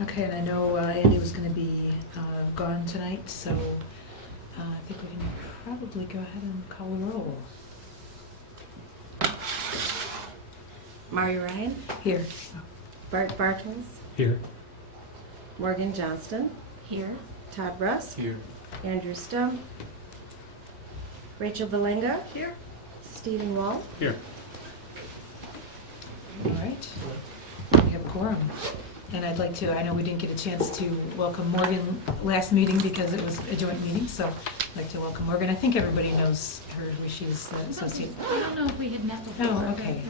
Okay, and I know Andy was going to be gone tonight, so I think we can probably go ahead and call the roll. Mari Ryan, Here. Bart Bartels, Here. Morgan Johnston, Here. Todd Russ, Here. Andrew Stump, Rachel Belenga, Here. Stephen Wall. Here. All right. We have a quorum. And I'd like to, I know we didn't get a chance to welcome Morgan last meeting because it was a joint meeting, so I'd like to welcome Morgan. I think everybody knows her, she's the associate, I don't know if we had met before. Oh, okay.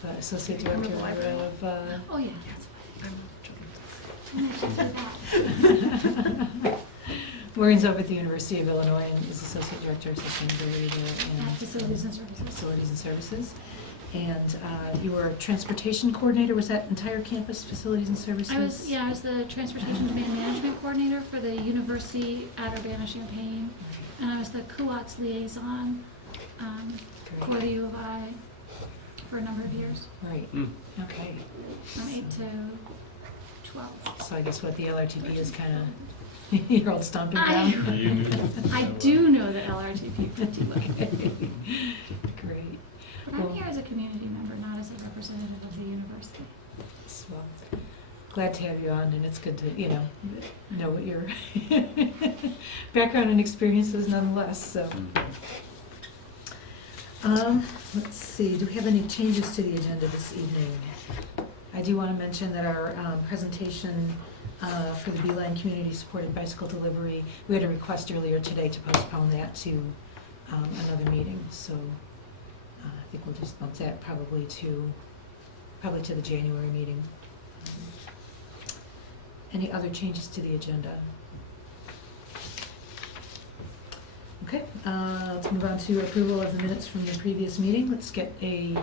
but, associate director of oh, yeah. Morgan's over at the University of Illinois and is associate director of sustainability there and Facilities and services. Facilities and services. And you were a transportation coordinator. Was that entire campus, facilities and services? I was the transportation demand management coordinator for the university at Urbana-Champaign, and I was the CUATS liaison for the U of I for a number of years, Right. Okay. from 8 to 12. So I guess what the LRTP is kind of your old stomping ground. I do know the LRTP pretty well. Great. But I'm here as a community member, not as a representative of the university. Well, glad to have you on, and it's good to, know what your background and experience is nonetheless, so. Let's see, do we have any changes to the agenda this evening? I do want to mention that our presentation for the Beeline Community Supported Bicycle Delivery, we had a request earlier today to postpone that to another meeting, so I think we'll just bump that probably to the January meeting. Any other changes to the agenda? Okay, let's move on to approval of the minutes from the previous meeting. Let's get a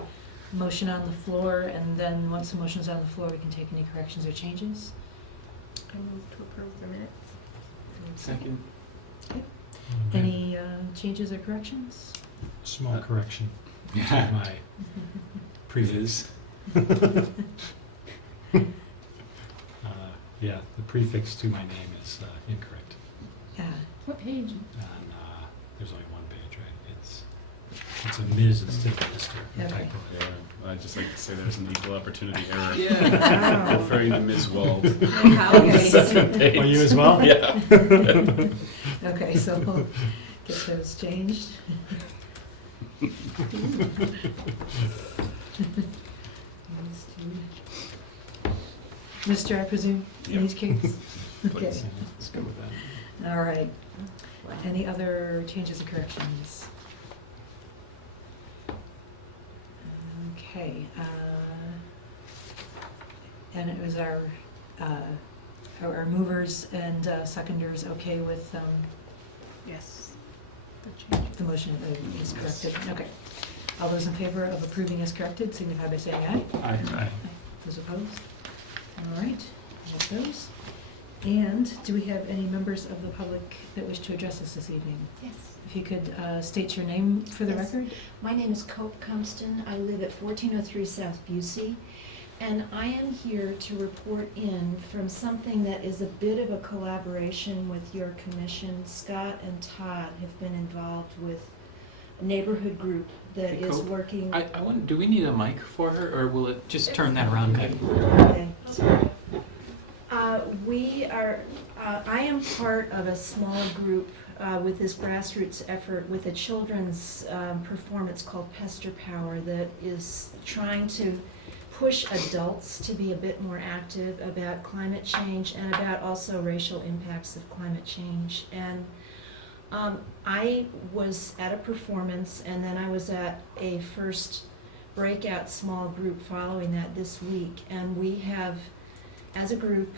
motion on the floor, and then once the motion's on the floor, we can take any corrections or changes. I move to approve the minutes. Second. Any changes or corrections? Small correction to my previous. Yeah, the prefix to my name is incorrect. Yeah. What page? And there's only one page, right? It's a Ms. instead of Mr. Okay. Typo. Yeah, I'd just like to say there's an equal opportunity error. Wow. Referring to Ms. Wald. Okay. Second page. Oh, you as well? Yeah. Okay, so we'll get those changed. Mr., I presume, in Yep. each case? Okay, Please. Let's go with that. all right. Any other changes or corrections? Okay, and it was our movers and seconders okay with Yes. the motion is corrected? Okay. All those in favor of approving as corrected signify by saying aye. Aye. Those opposed? All right, all those. And do we have any members of the public that wish to address us this evening? Yes. If you could state your name for the Yes. record? My name is Cope Compston. I live at 1403 South Busey, and I am here to report in from something that is a bit of a collaboration with your commission. Scott and Todd have been involved with a neighborhood group that Hey, is Cope, working. I wonder, do we need a mic for her, or will it just turn that around? Okay. Okay, sorry. I am part of a small group with this grassroots effort with a children's performance called Pester Power that is trying to push adults to be a bit more active about climate change and about also racial impacts of climate change. And I was at a performance, and then I was at a first breakout small group following that this week, and we have, as a group,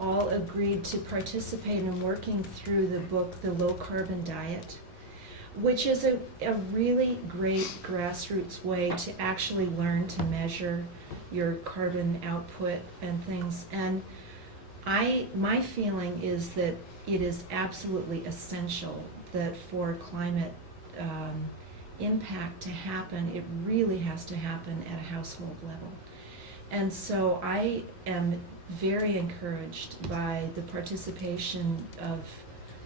all agreed to participate in working through the book, The Low Carbon Diet, which is a really great grassroots way to actually learn to measure your carbon output and things. And my feeling is that it is absolutely essential that for climate impact to happen, it really has to happen at a household level. And so I am very encouraged by the participation of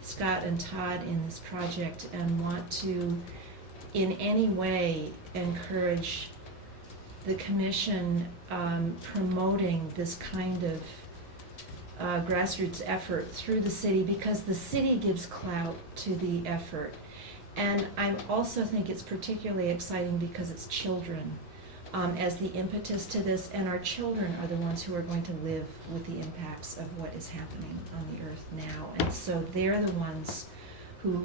Scott and Todd in this project and want to, in any way, encourage the commission promoting this kind of grassroots effort through the city, because the city gives clout to the effort. And I also think it's particularly exciting because it's children as the impetus to this, and our children are the ones who are going to live with the impacts of what is happening on the earth now. And so they're the ones who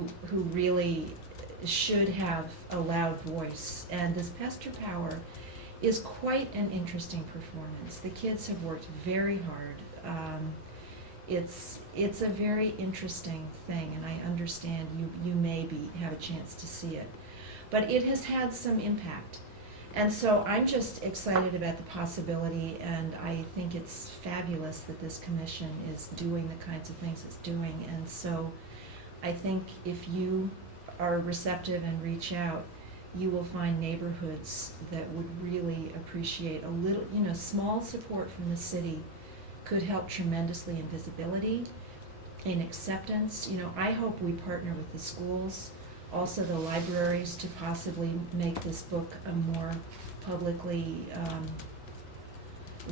really should have a loud voice. And this Pester Power is quite an interesting performance. The kids have worked very hard. It's a very interesting thing, and I understand you maybe have a chance to see it. But it has had some impact. And so I'm just excited about the possibility, and I think it's fabulous that this commission is doing the kinds of things it's doing. And so I think if you are receptive and reach out, you will find neighborhoods that would really appreciate a little, small support from the city could help tremendously in visibility, in acceptance. I hope we partner with the schools, also the libraries, to possibly make this book a more publicly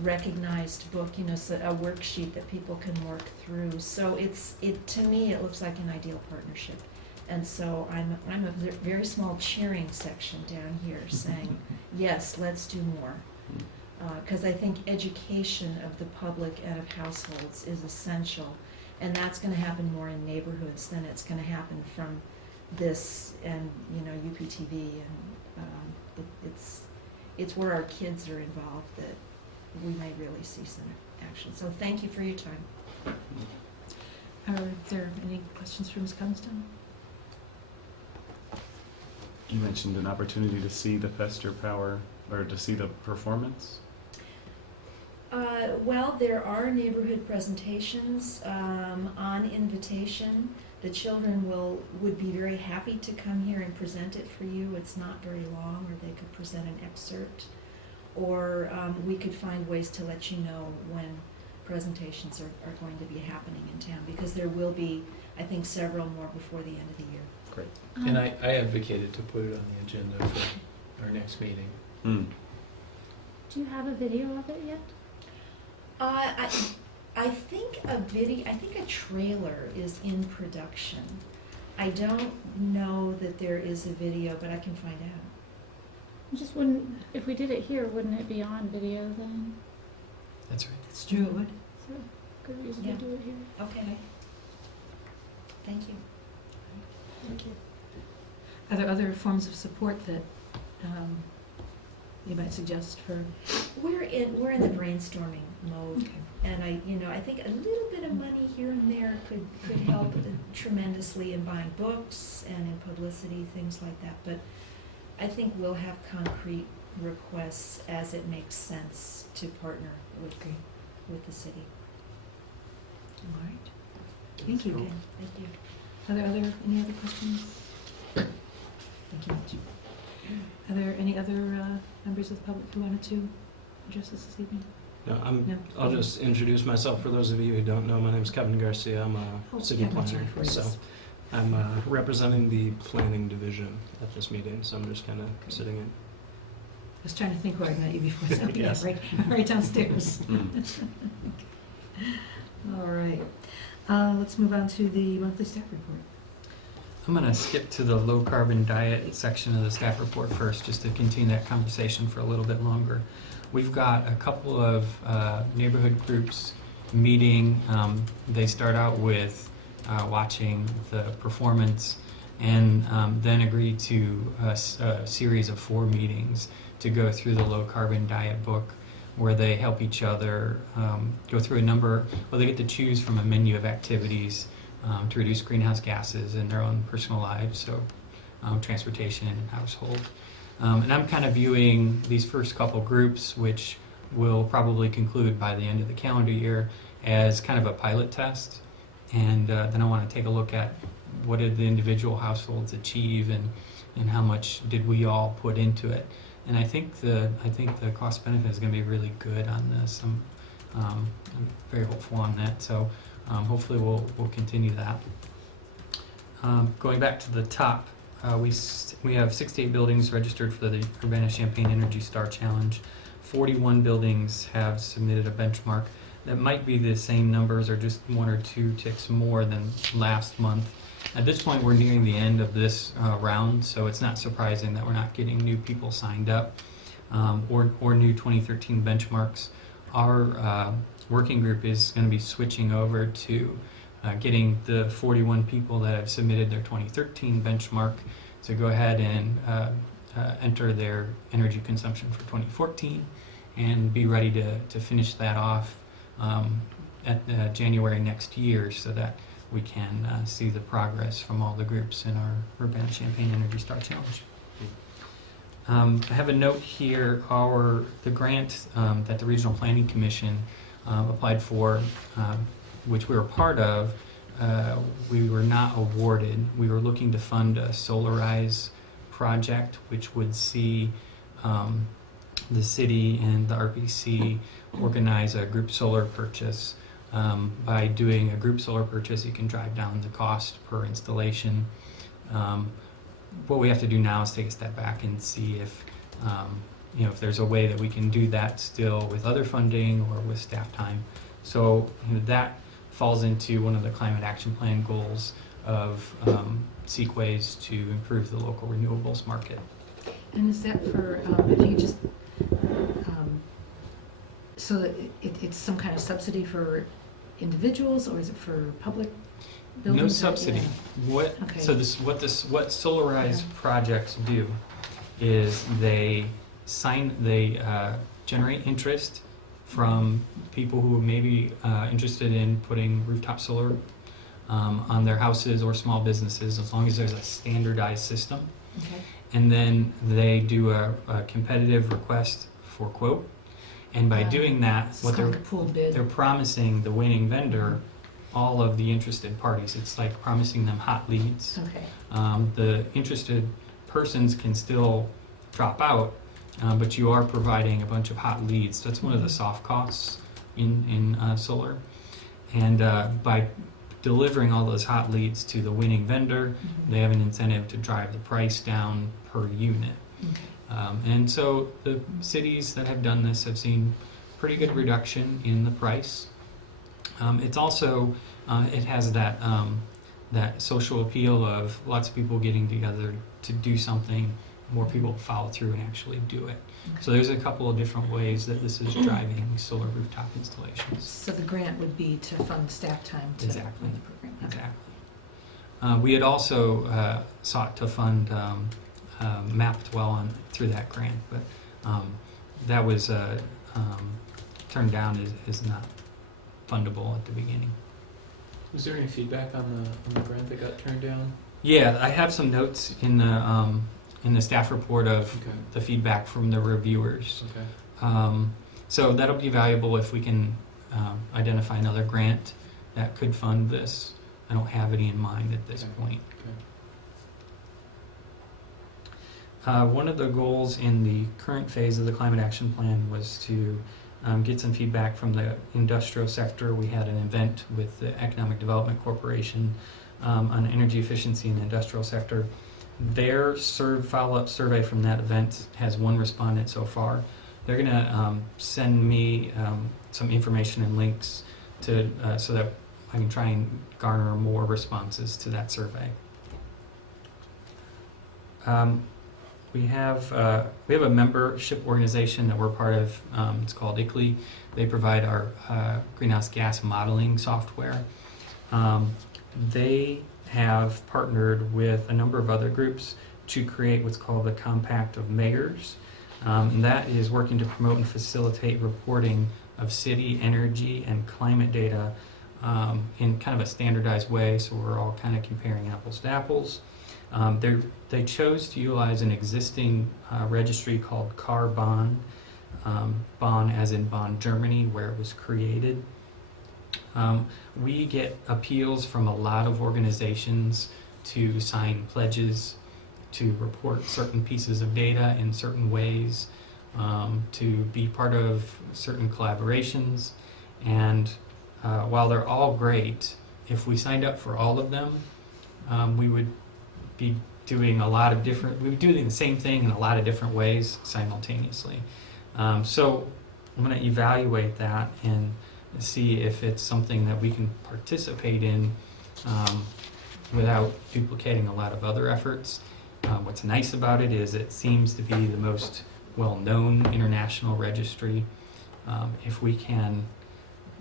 recognized book, so a worksheet that people can work through. So to me, it looks like an ideal partnership. And so I'm a very small cheering section down here saying, yes, let's do more. Because I think education of the public and of households is essential. And that's going to happen more in neighborhoods than it's going to happen from this and, UPTV. And it's where our kids are involved that we may really see some action. So thank you for your time. Are there any questions for Ms. Cobdenstone? You mentioned an opportunity to see the Pester Power, or to see the performance. Well, there are neighborhood presentations on invitation. The children would be very happy to come here and present it for you. It's not very long, or they could present an excerpt. Or we could find ways to let you know when presentations are going to be happening in town, because there will be, I think, several more before the end of the year. Great. And I advocated to put it on the agenda for our next meeting. Do you have a video of it yet? I think a trailer is in production. I don't know that there is a video, but I can find out. Just wouldn't, if we did it here, wouldn't it be on video then? That's right. It's true, it would. So, good reason Yeah. to do it here. Okay. Thank you. Thank you. Are there other forms of support that you might suggest for? We're in the brainstorming mode, and I think a little bit of money here and there could help tremendously in buying books and in publicity, things like that. But I think we'll have concrete requests as it makes sense to partner with the city. All right. Thank you. Okay, thank you. Are there any other questions? Thank you much. Are there any other members of the public who wanted to address us this evening? No, No. I'll just introduce myself for those of you who don't know. My name's Kevin Garcia. I'm a city Yeah, that's planner. right. So I'm representing the planning division at this meeting, so I'm just kind of sitting in. I was trying to think where I met you before, so yeah, Yes. right downstairs. All right. Let's move on to the monthly staff report. I'm going to skip to the low carbon diet section of the staff report first, just to continue that conversation for a little bit longer. We've got a couple of neighborhood groups meeting. They start out with watching the performance, and then agree to a series of 4 meetings to go through the low carbon diet book, where they help each other go through a number, well, they get to choose from a menu of activities to reduce greenhouse gases in their own personal lives, so transportation and household. And I'm kind of viewing these first couple groups, which will probably conclude by the end of the calendar year, as kind of a pilot test. And then I want to take a look at what did the individual households achieve, and how much did we all put into it. And I think the cost benefit is going to be really good on this. I'm very hopeful on that. So hopefully we'll continue that. Going back to the top, we have 68 buildings registered for the Urbana-Champaign Energy Star Challenge. 41 buildings have submitted a benchmark. That might be the same numbers or just 1 or 2 ticks more than last month. At this point, we're nearing the end of this round, so it's not surprising that we're not getting new people signed up or new 2013 benchmarks. Our working group is going to be switching over to getting the 41 people that have submitted their 2013 benchmark to go ahead and enter their energy consumption for 2014 and be ready to finish that off at January next year, so that we can see the progress from all the groups in our Urbana-Champaign Energy Star Challenge. I have a note here, the grant that the Regional Planning Commission applied for, which we were part of, we were not awarded. We were looking to fund a Solarize project, which would see the city and the RPC organize a group solar purchase. By doing a group solar purchase, you can drive down the cost per installation. What we have to do now is take a step back and see if if there's a way that we can do that still with other funding or with staff time. So that falls into one of the climate action plan goals of seek ways to improve the local renewables market. And is that for, do you just, so that it's some kind of subsidy for individuals, or is it for public buildings? No subsidy. Yeah. Okay. So what Solarize projects do is they generate interest from people who may be interested in putting rooftop solar on their houses or small businesses, as long as there's a standardized system. Okay. And then they do a competitive request for quote. And by doing that, So it's kind of like a pooled bid. they're promising the winning vendor all of the interested parties. It's like promising them hot leads. Okay. The interested persons can still drop out, but you are providing a bunch of hot leads. That's one of the soft costs in solar. And by delivering all those hot leads to the winning vendor, they have an incentive to drive the price down per unit. Okay. And so the cities that have done this have seen pretty good reduction in the price. It's also, it has that social appeal of lots of people getting together to do something, more people follow through and actually do it. Okay. So there's a couple of different ways that this is driving solar rooftop installations. So the grant would be to fund staff time to Exactly. run the program. Okay. Exactly. We had also sought to fund MapDwell through that grant, but that was turned down as not fundable at the beginning. Was there any feedback on the grant that got turned down? Yeah, I have some notes in the staff report of Okay. the feedback from the reviewers. Okay. So that'll be valuable if we can identify another grant that could fund this. I don't have any in mind at this Okay. point. Okay. One of the goals in the current phase of the climate action plan was to get some feedback from the industrial sector. We had an event with the Economic Development Corporation on energy efficiency in the industrial sector. Their follow-up survey from that event has one respondent so far. They're going to send me some information and links to so that I can try and garner more responses to that survey. We have a membership organization that we're part of. It's called ICLEI. They provide our greenhouse gas modeling software. They have partnered with a number of other groups to create what's called the Compact of Mayors. And that is working to promote and facilitate reporting of city energy and climate data in kind of a standardized way, so we're all kind of comparing apples to apples. They chose to utilize an existing registry called CAR-Bonn, Bonn as in Bonn, Germany, where it was created. We get appeals from a lot of organizations to sign pledges, to report certain pieces of data in certain ways, to be part of certain collaborations. And while they're all great, if we signed up for all of them, we would be doing we would do the same thing in a lot of different ways simultaneously. So I'm going to evaluate that and see if it's something that we can participate in without duplicating a lot of other efforts. What's nice about it is it seems to be the most well-known international registry. If we can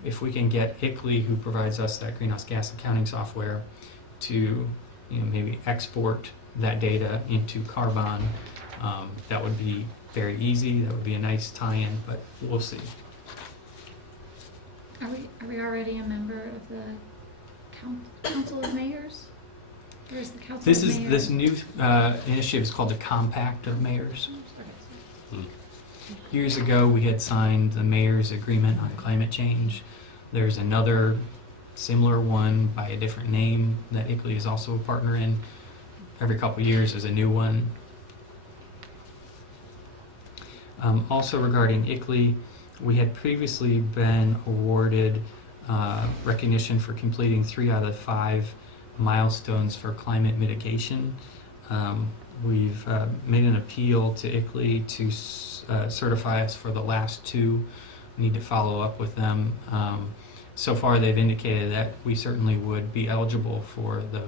get ICLEI, who provides us that greenhouse gas accounting software, to maybe export that data into Carbon, that would be very easy. That would be a nice tie-in, but we'll see. Are we already a member of the Council of Mayors? Or is the Council of Mayors? This new initiative is called the Compact of Mayors. Years ago, we had signed the Mayor's Agreement on Climate Change. There's another similar one by a different name that ICLEI is also a partner in. Every couple of years, there's a new one. Also regarding ICLEI, we had previously been awarded recognition for completing 3 out of 5 milestones for climate mitigation. We've made an appeal to ICLEI to certify us for the last 2. We need to follow up with them. So far, they've indicated that we certainly would be eligible for the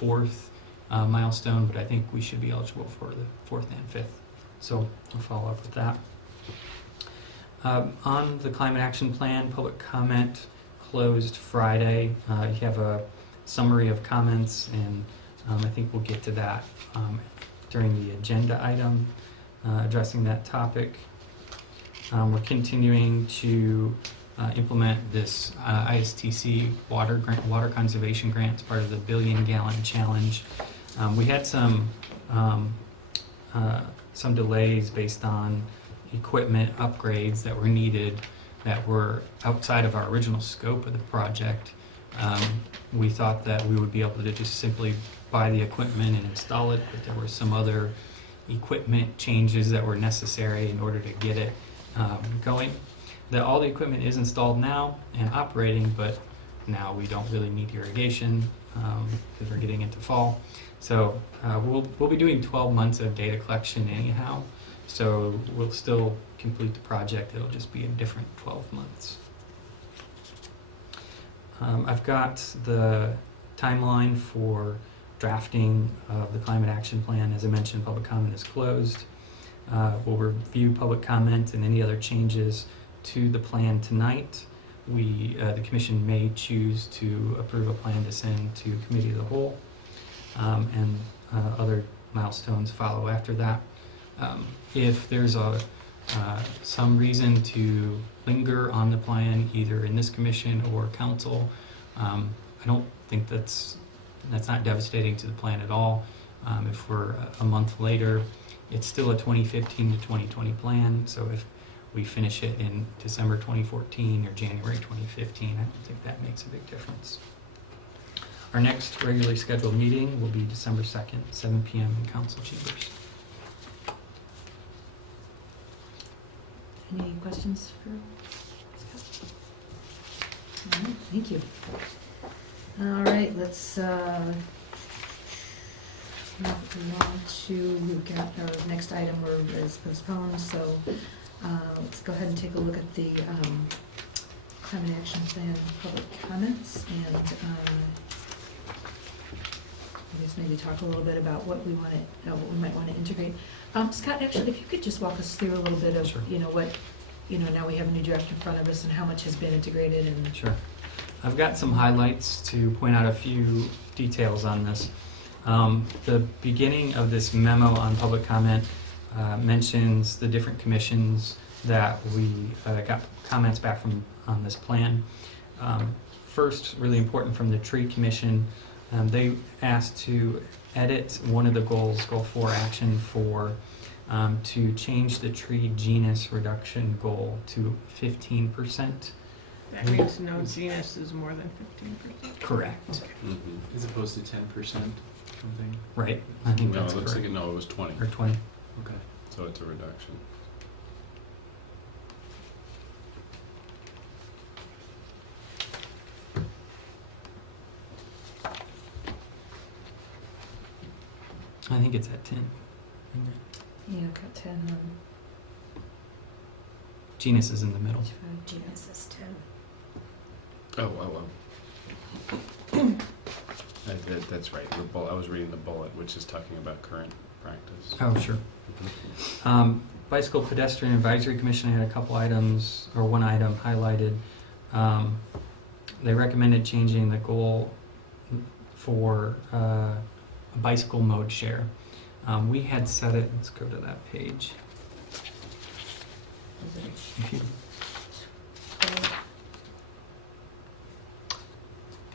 4th milestone, but I think we should be eligible for the 4th and 5th. So I'll follow up with that. On the Climate Action Plan, public comment closed Friday. You have a summary of comments, and I think we'll get to that during the agenda item addressing that topic. We're continuing to implement this ISTC water conservation grant as part of the Billion Gallon Challenge. We had some delays based on equipment upgrades that were needed that were outside of our original scope of the project. We thought that we would be able to just simply buy the equipment and install it, but there were some other equipment changes that were necessary in order to get it going. All the equipment is installed now and operating, but now we don't really need irrigation because we're getting into fall. So we'll be doing 12 months of data collection anyhow, so we'll still complete the project. It'll just be a different 12 months. I've got the timeline for drafting of the Climate Action Plan. As I mentioned, public comment is closed. We'll review public comment and any other changes to the plan tonight. The Commission may choose to approve a plan to send to Committee of the Whole, and other milestones follow after that. If there's some reason to linger on the plan, either in this Commission or Council, I don't think that's not devastating to the plan at all. If we're a month later, it's still a 2015 to 2020 plan, so if we finish it in December 2014 or January 2015, I don't think that makes a big difference. Our next regularly scheduled meeting will be December 2nd, 7 p.m. in Council Chambers. Any questions for Scott? All right, thank you. All right, let's move along to, we've got our next item is postponed, so let's go ahead and take a look at the Climate Action Plan public comments, and I guess maybe talk a little bit about what we might want to integrate. Scott, actually, if you could just walk us through a little bit of, Sure. What, now we have a new draft in front of us and how much has been integrated and. Sure. I've got some highlights to point out a few details on this. The beginning of this memo on public comment mentions the different commissions that we got comments back from on this plan. First, really important, from the Tree Commission, they asked to edit one of the goals, Goal 4 Action 4, to change the tree genus reduction goal to 15%. That means no genus is more than 15%. Correct. Mm-hmm. As opposed to 10% something. Right. I think No, that's it looks correct. like it was 20, Or 20. Okay. so it's a reduction. think it's at 10. Yeah, I've got 10 on. Genus is in the middle. Genus is 10. That's right. I was reading the bullet, which is talking about current practice. Oh, sure. Bicycle Pedestrian Advisory Commission had a couple items, or one item highlighted. They recommended changing the goal for a bicycle mode share. We had set it, let's go to that page.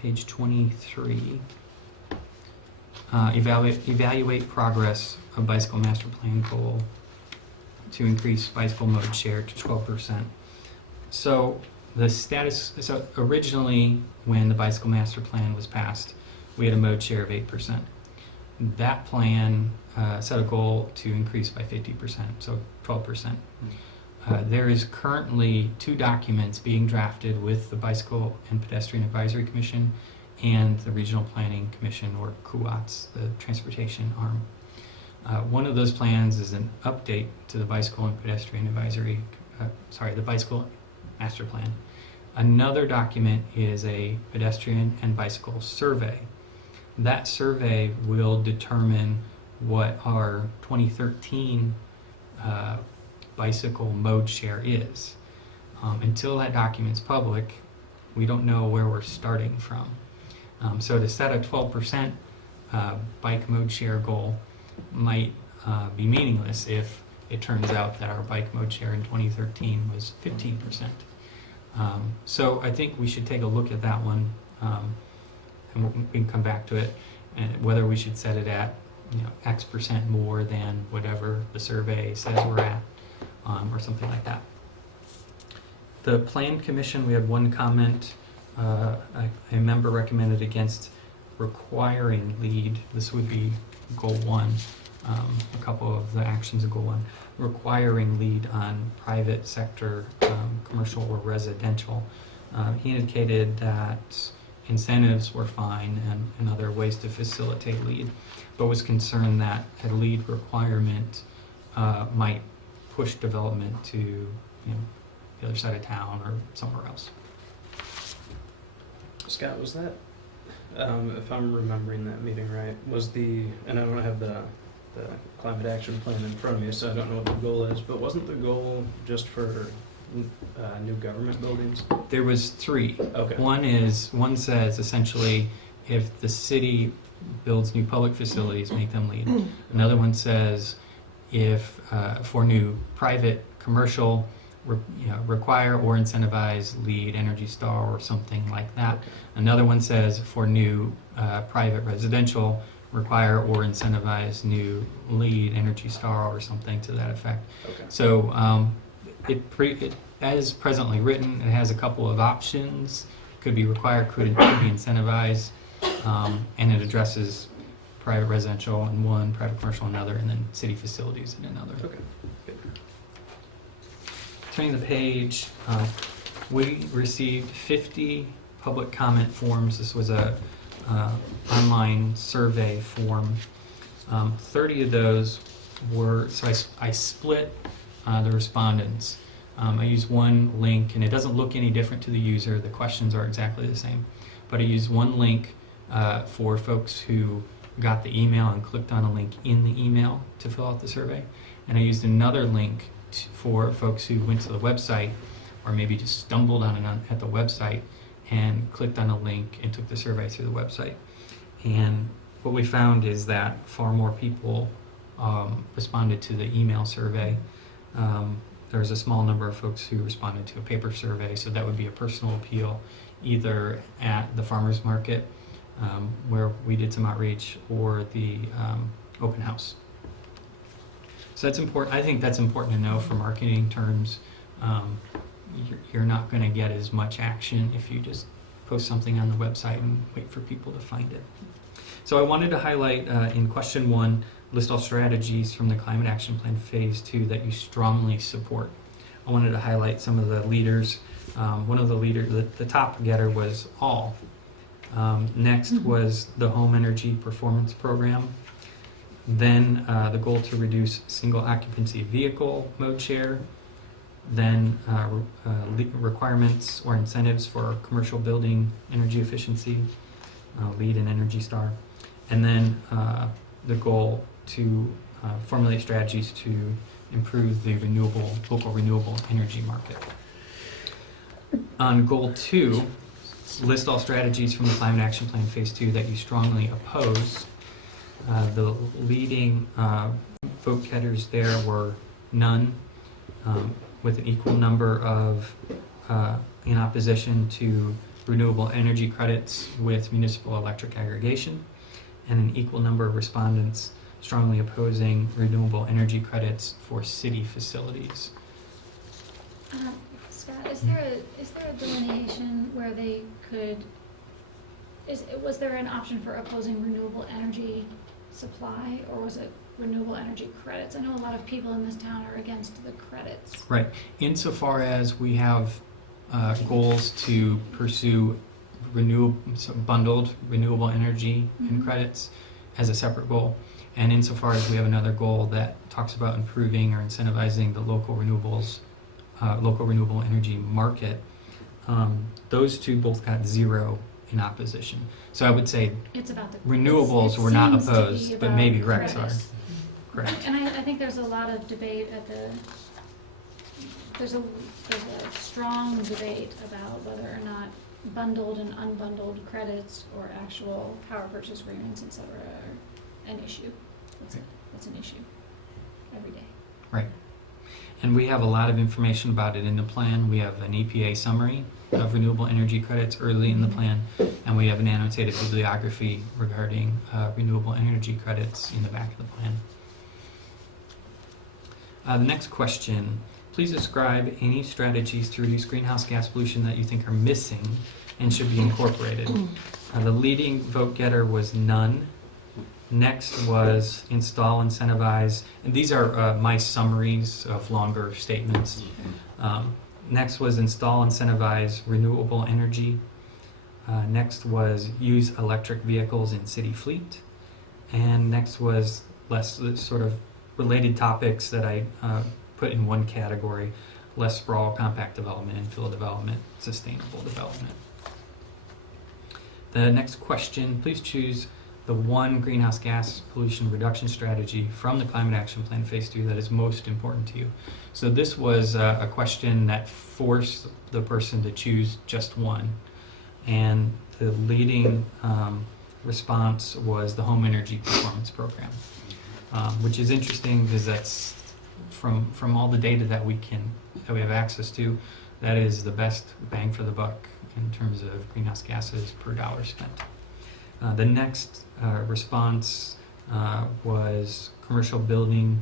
Page 23. Evaluate progress of bicycle master plan goal to increase bicycle mode share to 12%. So the status, so originally when the bicycle master plan was passed, we had a mode share of 8%. That plan set a goal to increase by 50%, so 12%. There is currently 2 documents being drafted with the Bicycle and Pedestrian Advisory Commission and the Regional Planning Commission, or CUATS, the transportation arm. One of those plans is an update to the Bicycle and Pedestrian Advisory, the Bicycle Master Plan. Another document is a pedestrian and bicycle survey. That survey will determine what our 2013 bicycle mode share is. Until that document's public, we don't know where we're starting from. So to set a 12% bike mode share goal might be meaningless if it turns out that our bike mode share in 2013 was 15%. So I think we should take a look at that one, and we can come back to it, and whether we should set it at X% more than whatever the survey says we're at, or something like that. The Plan Commission, we had one comment. A member recommended against requiring lead. This would be goal 1, a couple of the actions of goal 1. Requiring lead on private sector, commercial or residential. He indicated that incentives were fine and other ways to facilitate lead, but was concerned that a lead requirement might push development to the other side of town or somewhere else. Scott, was that, if I'm remembering that meeting right, and I don't have the climate action plan in front of me, so I don't know what the goal is, but wasn't the goal just for new government buildings? There was 3. Okay. One says essentially if the city builds new public facilities, make them lead. Another one says if for new private commercial, require or incentivize LEED, Energy Star, or something like that. Another one says for new private residential, require or incentivize new LEED, Energy Star, or something to that effect. Okay. So it as presently written, it has a couple of options. Could be required, could be incentivized, and it addresses private residential in one, private commercial in another, and then city facilities in another. Okay. Good. Turning the page, we received 50 public comment forms. This was a online survey form. 30 of those were, so I split the respondents. I used one link, and it doesn't look any different to the user. The questions are exactly the same. But I used one link for folks who got the email and clicked on a link in the email to fill out the survey. And I used another link for folks who went to the website or maybe just stumbled on it at the website and clicked on a link and took the survey through the website. And what we found is that far more people responded to the email survey. There was a small number of folks who responded to a paper survey, so that would be a personal appeal either at the farmers market where we did some outreach, or the open house. So that's important. I think that's important to know for marketing terms. You're not going to get as much action if you just post something on the website and wait for people to find it. So I wanted to highlight in question 1, list all strategies from the Climate Action Plan Phase 2 that you strongly support. I wanted to highlight some of the leaders. One of the leaders, the top getter was all. Next was the Home Energy Performance Program. Then the goal to reduce single occupancy vehicle mode share. Then requirements or incentives for commercial building energy efficiency, LEED and Energy Star. And then the goal to formulate strategies to improve the local renewable energy market. On goal 2, list all strategies from the Climate Action Plan Phase 2 that you strongly oppose. The leading vote getters there were none, with an equal number of in opposition to renewable energy credits with municipal electric aggregation, and an equal number of respondents strongly opposing renewable energy credits for city facilities. Scott, is there a delineation where they could, was there an option for opposing renewable energy supply, or was it renewable energy credits? I know a lot of people in this town are against the credits. Right. Insofar as we have goals to pursue bundled renewable energy and credits as a separate goal, and insofar as we have another goal that talks about improving or incentivizing the local renewable energy market, those two both got 0 in opposition. So I would say It's about the renewables it were not seems to be opposed, but about maybe recs are. credits. Correct. And I think there's a lot of debate there's a strong debate about whether or not bundled and unbundled credits or actual power purchase agreements, et cetera, are an issue. It's an issue every day. Right. And we have a lot of information about it in the plan. We have an EPA summary of renewable energy credits early in the plan, and we have an annotated bibliography regarding renewable energy credits in the back of the plan. The next question, please describe any strategies to reduce greenhouse gas pollution that you think are missing and should be incorporated. The leading vote getter was none. Next was install, incentivize, and these are my summaries of longer statements. Next was install, incentivize renewable energy. Next was use electric vehicles in city fleet. And next was less sort of related topics that I put in one category: less sprawl, compact development, infill development, sustainable development. The next question, please choose the one greenhouse gas pollution reduction strategy from the Climate Action Plan Phase 2 that is most important to you. So this was a question that forced the person to choose just one. And the leading response was the Home Energy Performance Program, which is interesting because that's from all the data that we have access to, that is the best bang for the buck in terms of greenhouse gases per dollar spent. The next response was commercial building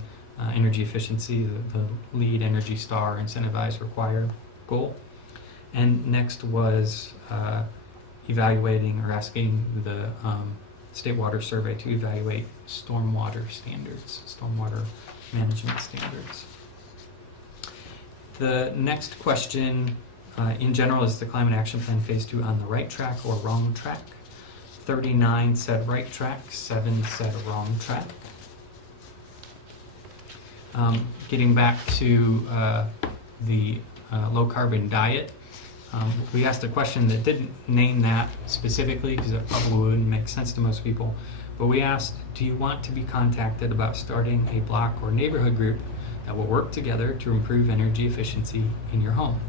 energy efficiency, the LEED, Energy Star, incentivize, require goal. And next was evaluating or asking the State Water Survey to evaluate stormwater standards, stormwater management standards. The next question in general is the Climate Action Plan Phase 2 on the right track or wrong track? 39 said right track, 7 said wrong track. Getting back to the low carbon diet, we asked a question that didn't name that specifically because it probably wouldn't make sense to most people, but we asked, do you want to be contacted about starting a block or neighborhood group that will work together to improve energy efficiency in your home,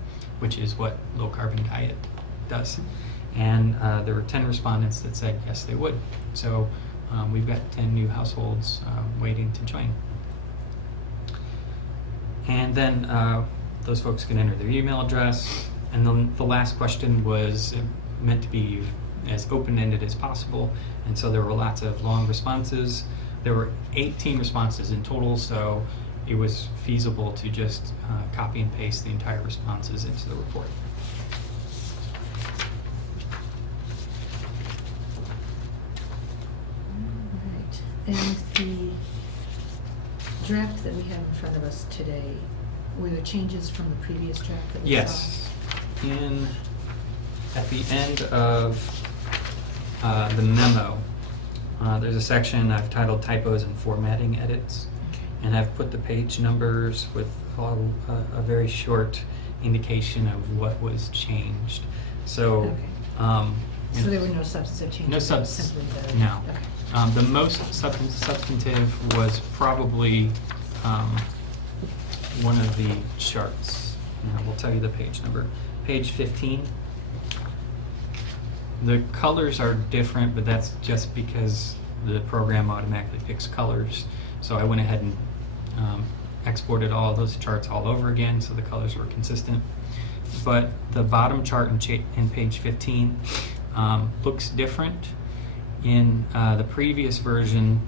which is what low carbon diet does. And there were 10 respondents that said yes, they would. So we've got 10 new households waiting to join. And then those folks can enter their email address. And then the last question was meant to be as open-ended as possible. And so there were lots of long responses. There were 18 responses in total, so it was feasible to just copy and paste the entire responses into the report. And the draft that we have in front of us today, were there changes from the previous draft that we saw? Yes. At the end of the memo, there's a section I've titled typos and formatting edits, and I've put the page numbers with a very short indication of what was changed. So, Okay. you So know, there were no substantive changes? No subs- Simply the... no. Okay. the most substantive was probably one of the charts. And I will tell you the page number. Page 15. The colors are different, but that's just because the program automatically picks colors. So I went ahead and exported all those charts all over again so the colors were consistent. But the bottom chart in page 15 looks different. In the previous version,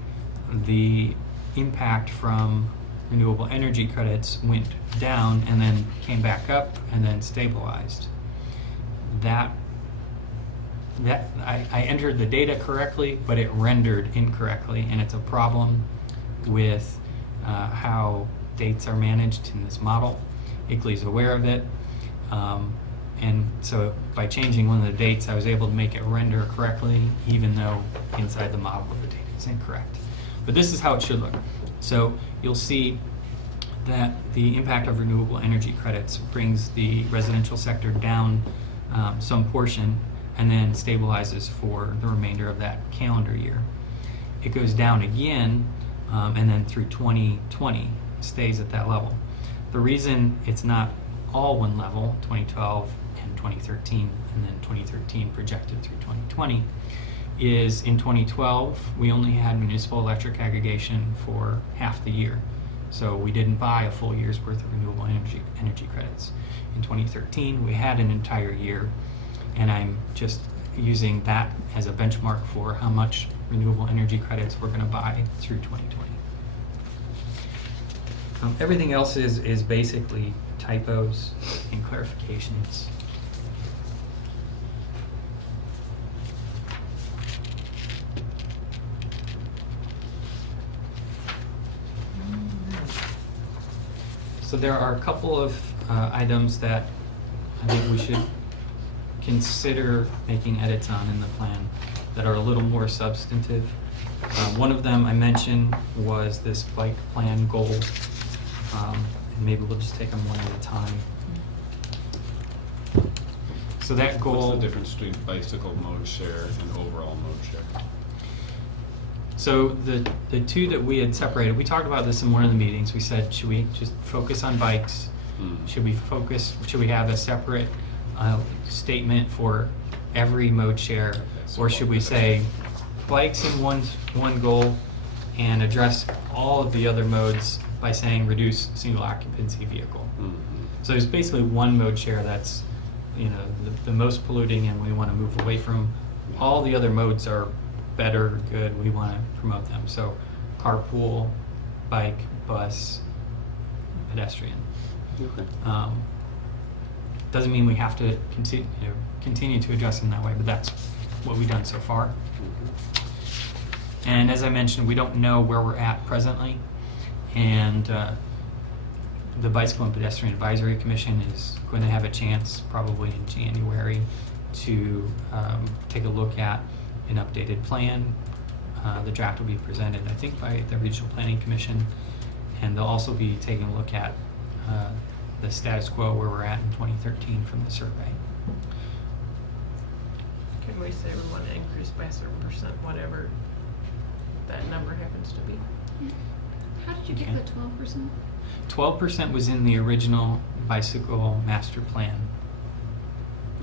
the impact from renewable energy credits went down and then came back up and then stabilized. I entered the data correctly, but it rendered incorrectly, and it's a problem with how dates are managed in this model. ICLEI's aware of it, and so by changing one of the dates, I was able to make it render correctly, even though inside the model the data is incorrect. But this is how it should look. So you'll see that the impact of renewable energy credits brings the residential sector down some portion and then stabilizes for the remainder of that calendar year. It goes down again and then through 2020 stays at that level. The reason it's not all one level, 2012 and 2013, and then 2013 projected through 2020, is in 2012 we only had municipal electric aggregation for half the year. So we didn't buy a full year's worth of renewable energy credits. In 2013 we had an entire year, and I'm just using that as a benchmark for how much renewable energy credits we're going to buy through 2020. Everything else is basically typos and clarifications. So there are a couple of items that I think we should consider making edits on in the plan that are a little more substantive. One of them I mentioned was this bike plan goal, and maybe we'll just take them one at a time. So that goal... What's the difference between bicycle mode share and overall mode share? So the two that we had separated, we talked about this in one of the meetings. We said, should we just focus on bikes? Should we have a separate statement for every mode share? Or should we say bikes in one goal and address all of the other modes by saying reduce single occupancy vehicle? So there's basically one mode share that's, you know, the most polluting and we want to move away from. All the other modes are better, good, we want to promote them. So carpool, bike, bus, pedestrian. Okay. Doesn't mean we have to continue to address them that way, but that's what we've done so far. And as I mentioned, we don't know where we're at presently, and the Bicycle and Pedestrian Advisory Commission is going to have a chance probably in January to take a look at an updated plan. The draft will be presented, I think, by the Regional Planning Commission, and they'll also be taking a look at the status quo where we're at in 2013 from the survey. Can we say we want to increase by a certain percent, whatever that number happens to be? How did you get Okay. the 12%? 12% was in the original bicycle master plan.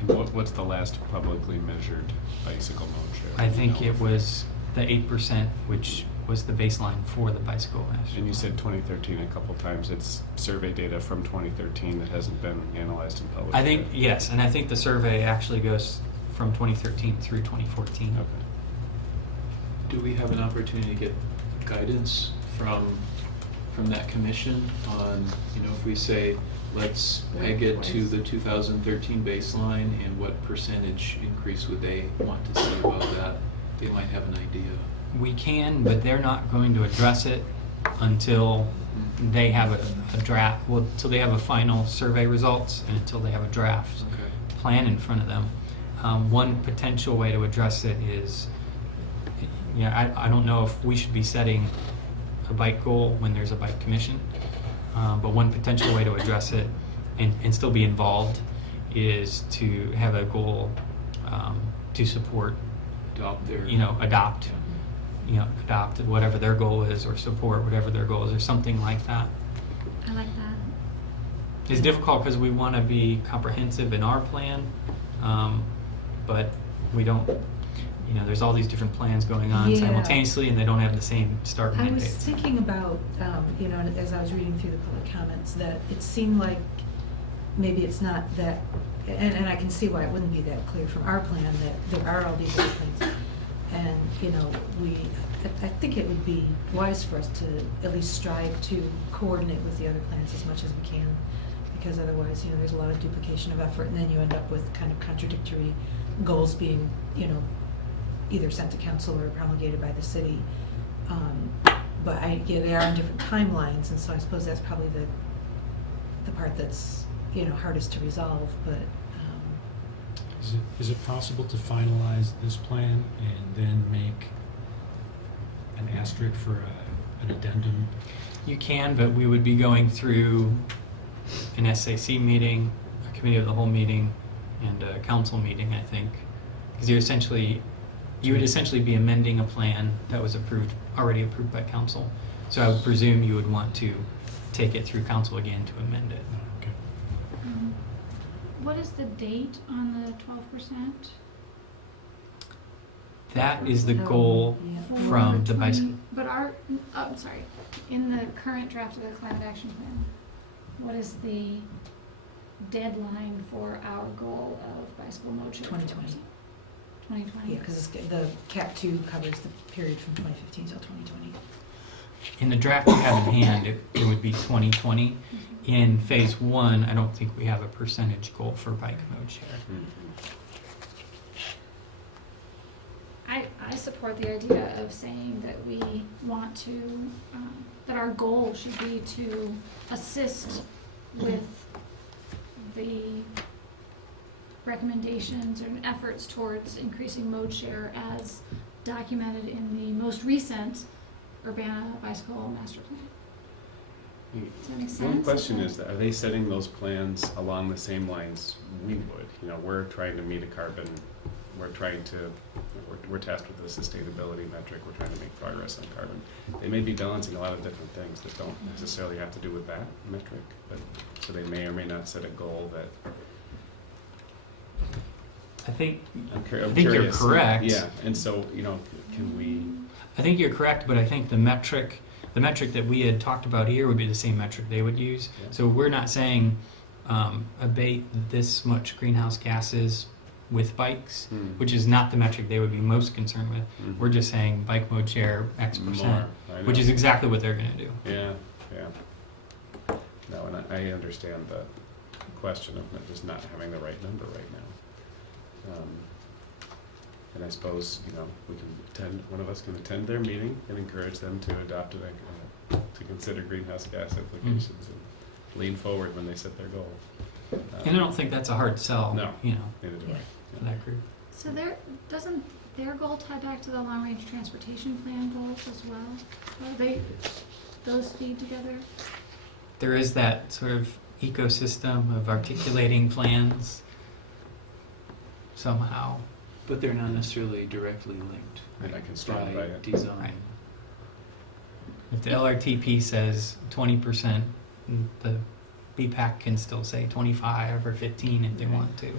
And what's the last publicly measured bicycle mode share? I think it was the 8%, which was the baseline for the bicycle master. And you said 2013 a couple times. It's survey data from 2013 that hasn't been analyzed and published. I think, yet. yes, and I think the survey actually goes from 2013 through 2014. Okay. Do we have an opportunity to get guidance from that commission on, you know, if we say, let's peg it to the 2013 baseline, and what percentage increase would they want to see above that? They might have an idea. We can, but they're not going to address it until they have a draft, well, until they have a final survey results and until they have a draft Okay. plan in front of them. One potential way to address it is Yeah, I don't know if we should be setting a bike goal when there's a bike commission, but one potential way to address it and still be involved is to have a goal to support, Adopt their. adopt whatever their goal is, or support whatever their goal is, or something like that. I like that. It's difficult because we want to be comprehensive in our plan, but we don't, there's all these different plans going on Yeah. simultaneously, and they don't have the same start I and was end dates. thinking about, as I was reading through the public comments, that it seemed like maybe it's not that, and I can see why it wouldn't be that clear from our plan that there are all these other things. And, I think it would be wise for us to at least strive to coordinate with the other plans as much as we can, because otherwise, there's a lot of duplication of effort, and then you end up with kind of contradictory goals being, either sent to council or promulgated by the city. But they are on different timelines, and so I suppose that's probably the part that's, hardest to resolve, but, Is it possible to finalize this plan and then make an asterisk for an addendum? You can, but we would be going through an SAC meeting, a committee of the whole meeting, and a council meeting, I think. Because you would essentially be amending a plan that was already approved by council. So I would presume you would want to take it through council again to amend it. Okay. What is the date on the 12%? That is the goal yeah. from the For bicycle. But I'm sorry, in the current draft of the climate action plan, what is the deadline for our goal of bicycle mode share? 2020. 2020? Yeah, because the CAP 2 covers the period from 2015 till 2020. In the draft you have in hand, it would be 2020. In phase 1, I don't think we have a percentage goal for bike mode share. I support the idea of saying that we want to, that our goal should be to assist with the recommendations and efforts towards increasing mode share as documented in the most recent Urbana Bicycle Master Plan. Does that make sense? One question is, are they setting those plans along the same lines we would? We're trying to meet a carbon, we're tasked with a sustainability metric, we're trying to make progress on carbon. They may be balancing a lot of different things that don't necessarily have to do with that metric, but so they may or may not set a goal that. I think I'm you're curious. correct. Yeah, and so, can we? I think you're correct, but I think the metric that we had talked about here would be the same metric they would use. Yeah. So we're not saying abate this much greenhouse gases with bikes, which is not the metric they would be most concerned with. Mhm. We're just saying bike mode share X%, More, I know. which is exactly what they're going to do. Yeah. No, and I understand the question of just not having the right number right now. And I suppose, one of us can attend their meeting and encourage them to adopt to consider greenhouse gas implications and lean forward when they set their goal. And I don't think that's a hard sell, No. neither Neither do Yeah. for that group. So doesn't their goal tie back to the long-range transportation plan goals as well? Or those feed together? There is that sort of ecosystem of articulating plans somehow. But they're not necessarily directly linked. They're not constrained by it. Design. Right. If the LRTP says 20%, the BPAC can still say 25 or 15 if they want to.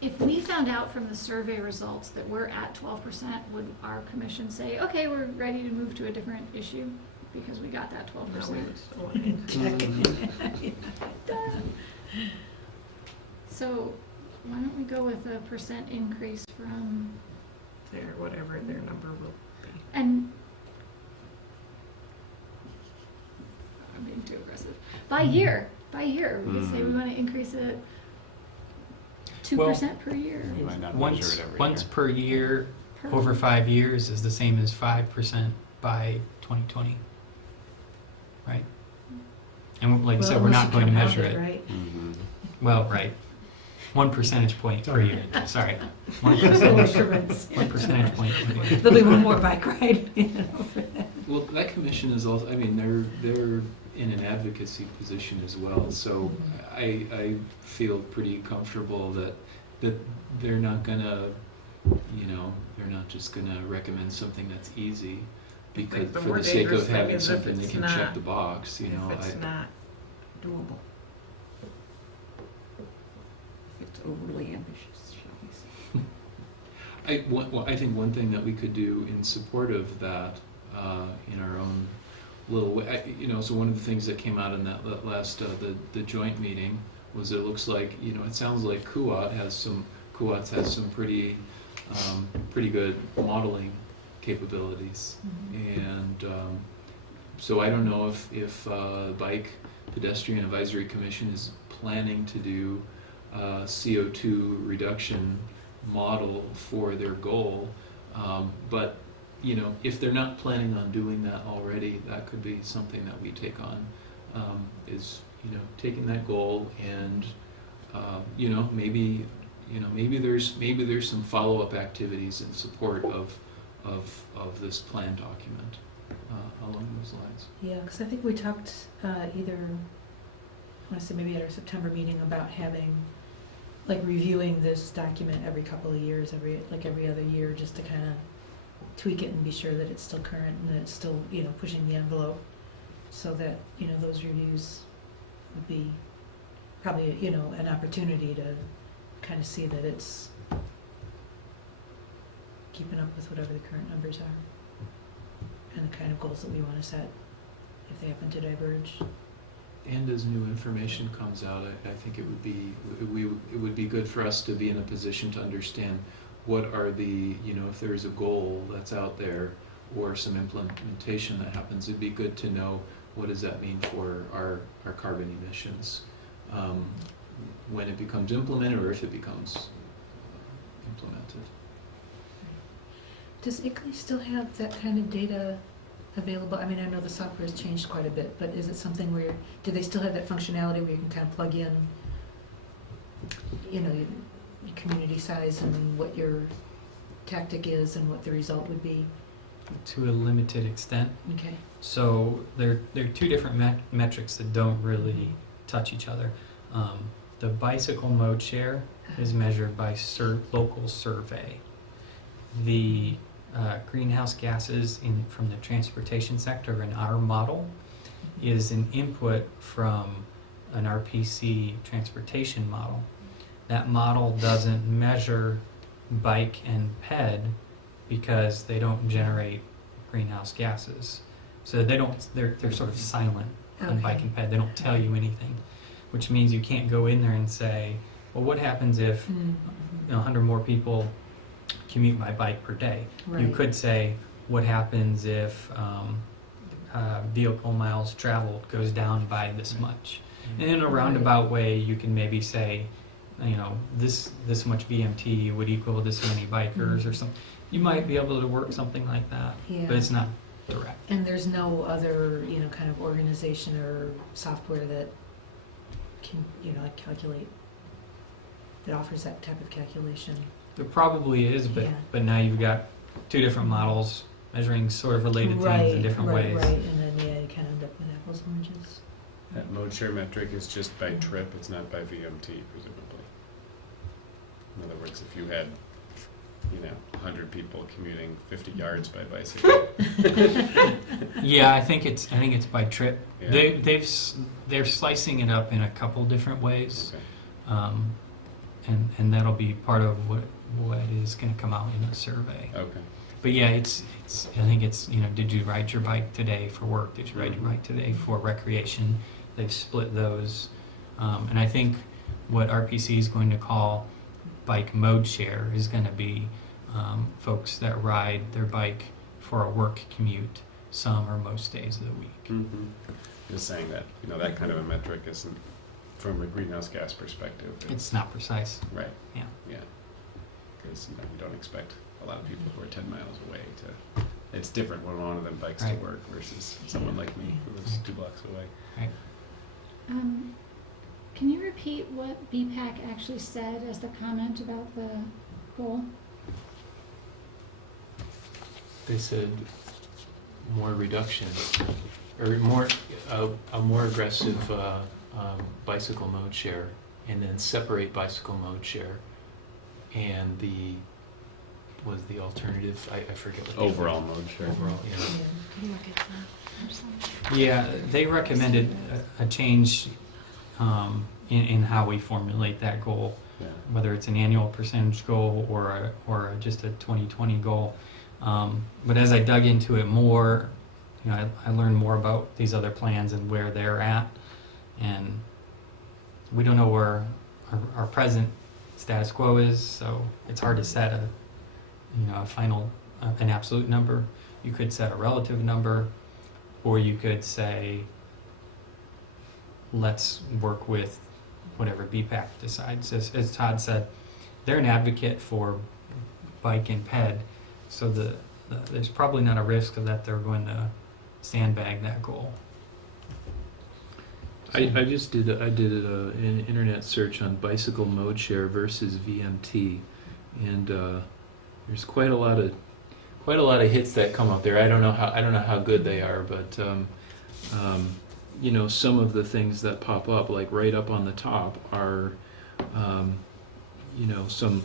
If we found out from the survey results that we're at 12%, would our commission say, okay, we're ready to move to a different issue because we got that 12%? So why don't we go with a percent increase from, Whatever their number will be. and I'm being too aggressive. By year, we could say we want to increase it 2% per year. We might not measure Once it every once year. per year Per- over 5 years is the same as 5% by 2020, right? And like I said, we're unless not you going to compound measure it. Right? Mhm. Well, right. 1 percentage point per year, sorry. 1 Full percentage, assurance. 1 percentage point per year. There'll be one more bike ride, you know, for that. Well, that commission is also, I mean, they're in an advocacy position as well, so I feel pretty comfortable that they're not gonna, you know, they're not just gonna recommend something that's easy because Like, the for more the sake dangerous of thing having is if something they it's can not- check the box, you know. If it's not doable. If it's overly ambitious, shall we say. Well, I think one thing that we could do in support of that, in our own little way, you know, so one of the things that came out in that last, the joint meeting was it looks like, you know, it sounds like Kuwait has some pretty good modeling capabilities. And so I don't know if Bike Pedestrian Advisory Commission is planning to do a CO2 reduction model for their goal, but you know, if they're not planning on doing that already, that could be something that we take on, is, you know, taking that goal and you know, maybe there's some follow-up activities in support of this plan document along those lines. Yeah, because I think we talked either, I want to say maybe at our September meeting about having, like reviewing this document every couple of years, every other year, just to kind of tweak it and be sure that it's still current and that it's still, you know, pushing the envelope, so that, you know, those reviews would be probably, you know, an opportunity to kind of see that it's keeping up with whatever the current numbers are and the kind of goals that we want to set if they happen to diverge. And as new information comes out, I think it would be good for us to be in a position to understand what are the, you know, if there's a goal that's out there or some implementation that happens, it'd be good to know what does that mean for our carbon emissions when it becomes implemented or if it becomes implemented. Does ICLEI still have that kind of data available? I mean, I know the software has changed quite a bit, but is it something where, do they still have that functionality where you can kind of plug in, you know, your community size and what your tactic is and what the result would be? To a limited extent. Okay. So there are two different metrics that don't really touch each other. The bicycle mode share is measured by local survey. The greenhouse gases from the transportation sector in our model is an input from an RPC transportation model. That model doesn't measure bike and ped because they don't generate greenhouse gases. So they're sort of silent on bike and ped. They don't tell you anything, which means you can't go in there and say, well, what happens if 100 more people commute by bike per day? Right. You could say, what happens if vehicle miles traveled goes down by this much? And in a roundabout way, you can maybe say, you know, this much VMT would equal this many bikers or something. You might be able to work something like that, Yeah. but it's not direct. And there's no other, you know, kind of organization or software that can, you know, like calculate, that offers that type of calculation. There probably is, Yeah. but now you've got two different models measuring sort of related things in different ways. Right, and then, yeah, you kind of end up with apples and oranges. That mode share metric is just by trip, it's not by VMT, presumably. In other words, if you had, you know, 100 people commuting 50 yards by bicycle. Yeah, I think it's by trip. Yeah. They're slicing it up in a couple different ways, Okay. and that'll be part of what is going to come out in the survey. Okay. But yeah, it's I think it's, you know, did you ride your bike today for work? Did you ride your bike today for recreation? They've split those, and I think what RPC is going to call bike mode share is going to be folks that ride their bike for a work commute some or most days of the week. Mm-hmm. Just saying that, you know, that kind of a metric isn't, from a greenhouse gas perspective. It's not precise. Right. Yeah. Yeah. Because, you know, you don't expect a lot of people who are 10 miles away to. It's different when one of them bikes Right. to work versus someone like me who lives 2 blocks away. Um, Can you repeat what BPAC actually said as the comment about the goal? They said more reductions, or more, a more aggressive bicycle mode share, and then separate bicycle mode share, and the alternative, I forget what. Overall mode share. Overall, yeah. Can you look at that or something? Yeah, they recommended a change in how we formulate that goal, Yeah. whether it's an annual percentage goal or just a 2020 goal. But as I dug into it more, you know, I learned more about these other plans and where they're at, and we don't know where our present status quo is, so it's hard to set a final, an absolute number. You could set a relative number, or you could say, let's work with whatever BPAC decides. As Todd said, they're an advocate for bike and ped, so there's probably not a risk that they're going to sandbag that goal. I just did an internet search on bicycle mode share versus VMT, and there's quite a lot of hits that come up there. I don't know how good they are, but you know, some of the things that pop up, like right up on the top, are you know, some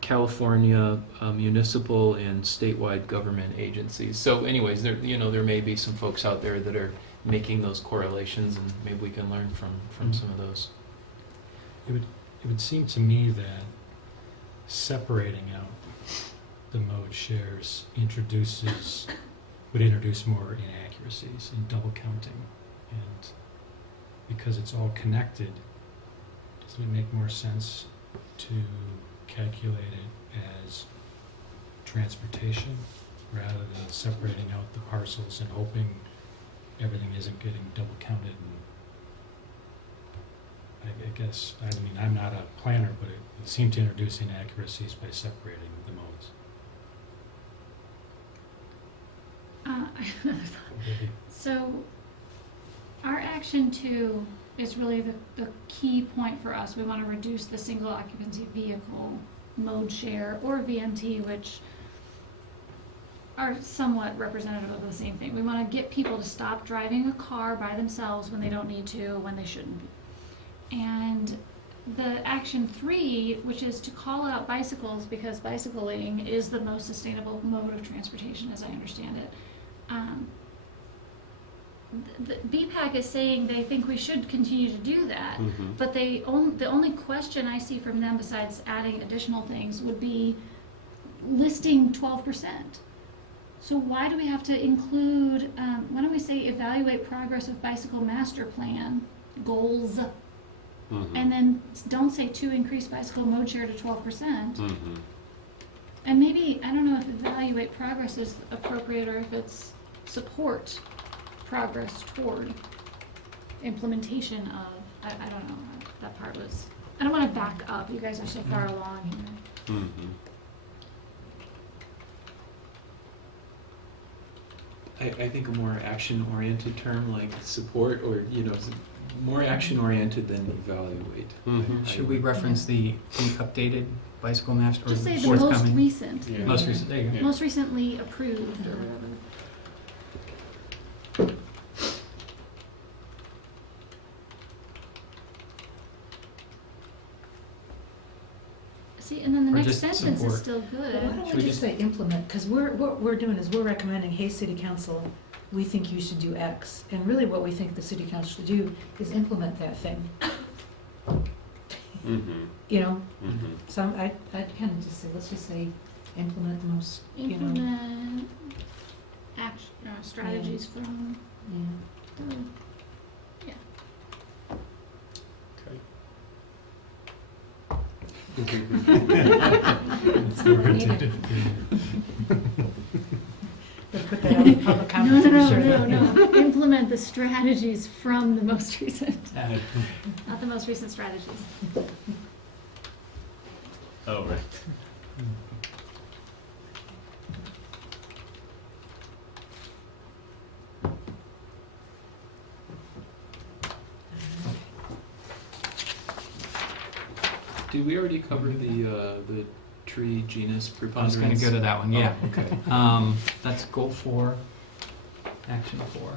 California municipal and statewide government agencies. So anyways, there may be some folks out there that are making those correlations, and maybe we can learn from some of those. It would seem to me that separating out the mode shares would introduce more inaccuracies and double counting, and because it's all connected, doesn't it make more sense to calculate it as transportation rather than separating out the parcels and hoping everything isn't getting double counted? And I guess, I mean, I'm not a planner, but it seemed to introduce inaccuracies by separating the modes. So our action 2 is really the key point for us. We want to reduce the single occupancy vehicle mode share, or VMT, which are somewhat representative of the same thing. We want to get people to stop driving a car by themselves when they don't need to, when they shouldn't be. And the action 3, which is to call out bicycles, because bicycling is the most sustainable mode of transportation, as I understand it. The BPAC is saying they think we should continue to do that, Mhm. but the only question I see from them, besides adding additional things, would be listing 12%. So why do we have to include, why don't we say evaluate progress of bicycle master plan goals, Mhm. and then don't say to increase bicycle mode share to 12%. Mhm. And maybe, I don't know if evaluate progress is appropriate, or if it's support progress toward implementation of, I don't know, that part was, I don't want to back up, you guys are so far along here. Mhm. I think a more action-oriented term like support, or more action-oriented than evaluate. Mhm. Should we reference the updated bicycle master, or Just say the forthcoming? most recent. Yeah. Most recent, there you go. Yeah. Most recently approved, or whatever. See, and then the Or next just sentence support. is still Well, good. why don't Should we we just just- say implement, because what we're doing is we're recommending, hey, city council, we think you should do X, and really what we think the city council should do is implement that thing, Mhm. you know? Mhm. So I'd kind of just say, let's just say implement the most, you know. Implement strategies from Yeah. the, It's the word to do. But put that on the public comment, for sure. no. Implement the strategies from the most recent, Uh, not the most recent strategies. Oh, right. Did we already cover the tree genus I was preponderance? gonna go to that one, yeah. Oh, okay. That's goal 4, action 4.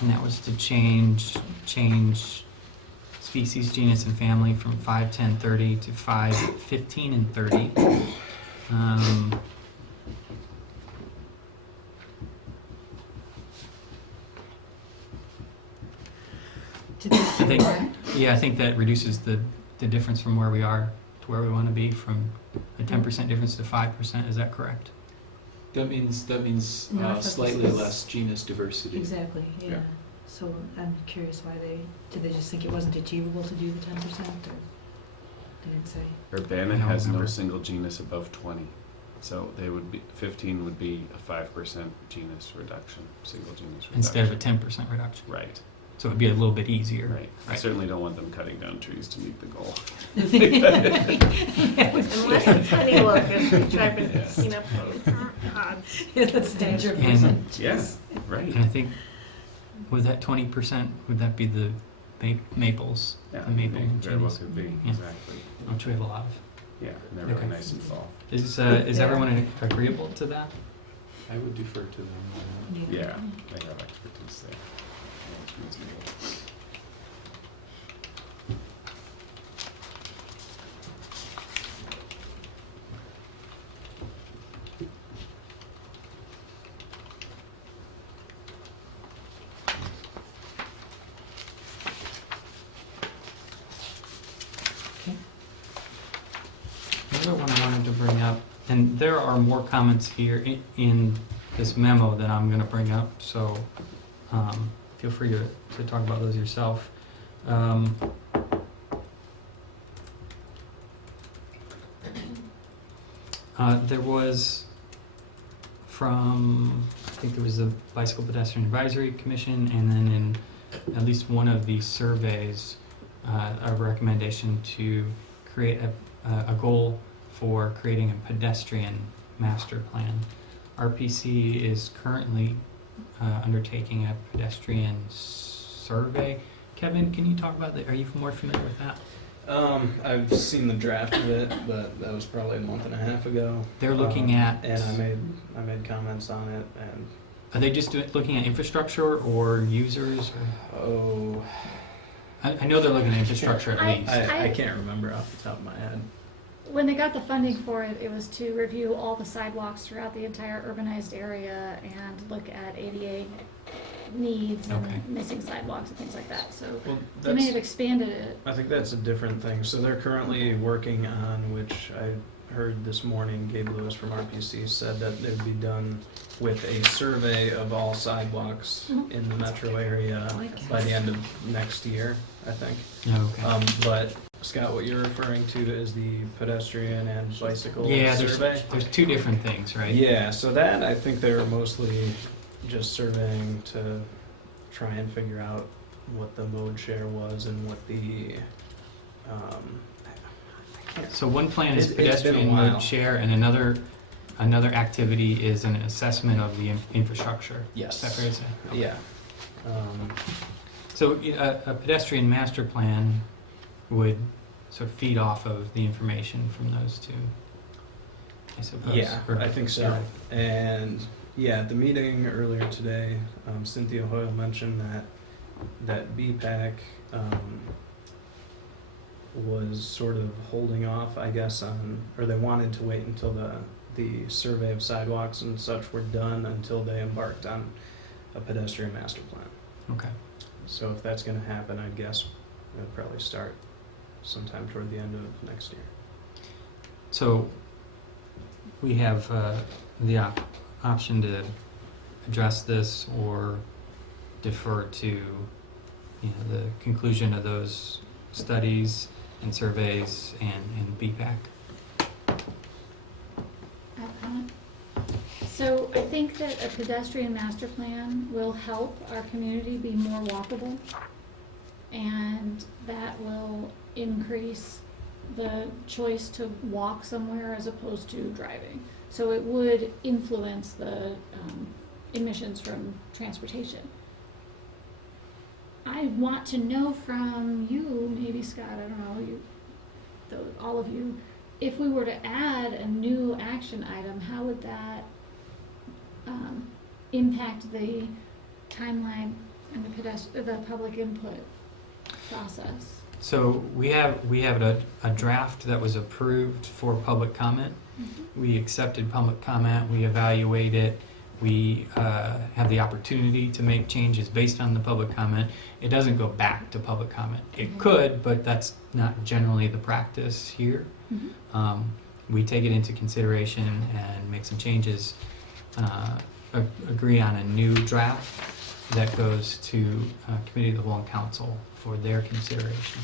And that was to change species, genus, and family from 5, 10, 30 to 5, 15, and 30. Did they I say think, what? yeah, I think that reduces the difference from where we are to where we want to be, from a 10% difference to 5%. Is that correct? That means No, I thought slightly this was- less genus diversity. Exactly, yeah. Yeah. So I'm curious why did they just think it wasn't achievable to do the 10%, or they didn't say? Urbana I don't has no remember. single genus above 20. So they would be, 15 would be a 5% genus reduction, single genus reduction. Instead of a 10% reduction. Right, So it'd be a little bit easier. right. I Right. certainly don't want them cutting down trees to meet the goal. Unless it's honey locust, which I've been Yes. picking up on. Odds. Yeah, that's dangerous. And, Yes, right. and I think with that 20%, would that be the maples? Yeah, the maple they very well genus? could be, Yeah. exactly. Which we have a lot of. Yeah, and they're really Okay. nice and fall. Is Yeah. everyone agreeable to that? I would defer to them. on that. Yeah, they have expertise there. Yeah, it's reasonable. The other one I wanted to bring up, and there are more comments here in this memo that I'm going to bring up, so feel free to talk about those yourself. There was from, I think there was the Bicycle Pedestrian Advisory Commission, and then in at least one of these surveys, a recommendation to create a goal for creating a pedestrian master plan. RPC is currently undertaking a pedestrian survey. Kevin, can you talk about that? Are you more familiar with that? I've seen the draft of it, but that was probably a month and a half ago. They're looking at, And I made comments on it, and are they just looking at infrastructure or users? Or? I know they're looking at infrastructure at least. I can't remember off the top of my head. When they got the funding for it, it was to review all the sidewalks throughout the entire urbanized area and look at ADA needs Okay. and missing sidewalks and things like that, so Well, they may have expanded it. I think that's a different thing. So they're currently working on, which I heard this morning, Gabe Lewis from RPC said that it would be done with a survey of all sidewalks in the metro area by the end of next year, I think. Okay. But Scott, what you're referring to is the pedestrian and bicycle Yeah, survey? there's two different things, right? Yeah, so that, I think they were mostly just surveying to try and figure out what the mode share was and what the, I can't. So one plan is It's been a pedestrian while. mode share, and another activity is an assessment of the infrastructure. Yes. Is that fair to say? Okay. Yeah. So a pedestrian master plan would sort of feed off of the information from those two, I suppose. Yeah, or- I think so. And yeah, at the meeting earlier today, Cynthia Hoyle mentioned that BPAC was sort of holding off, I guess, on, or they wanted to wait until the survey of sidewalks and such were done until they embarked on a pedestrian master plan. Okay. So if that's going to happen, I guess it'll probably start sometime toward the end of next year. So we have the option to address this or defer to, the conclusion of those studies and surveys and BPAC. So I think that a pedestrian master plan will help our community be more walkable, and that will increase the choice to walk somewhere as opposed to driving. So it would influence the emissions from transportation. I want to know from you, maybe Scott, I don't know, all of you, if we were to add a new action item, how would that impact the timeline and the public input process? So we have a draft that was approved for public comment. Mm-hmm. We accepted public comment, we evaluate it, we have the opportunity to make changes based on the public comment. It doesn't go back to public comment. It Mhm. could, but that's not generally the practice here. Mm-hmm. We take it into consideration and make some changes, agree on a new draft that goes to Committee of the Whole and Council for their consideration.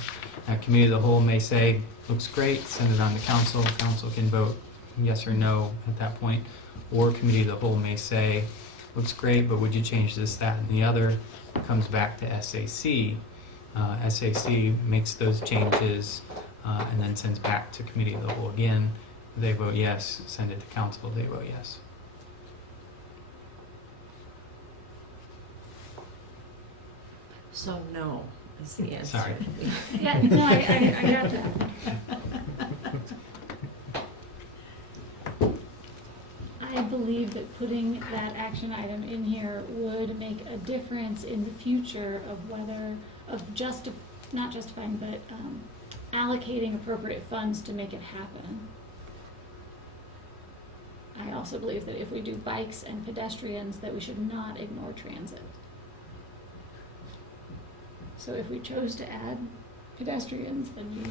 Committee of the Whole may say, looks great, send it on to Council. Council can vote yes or no at that point. Or Committee of the Whole may say, looks great, but would you change this, that, and the other? Comes back to SAC. SAC makes those changes and then sends back to Committee of the Whole again. They vote yes, send it to Council, they vote yes. So no is the answer. Sorry. Yeah, no, I got that. I believe that putting that action item in here would make a difference in the future of whether, not justifying, but allocating appropriate funds to make it happen. I also believe that if we do bikes and pedestrians, that we should not ignore transit. So if we chose to add pedestrians, then we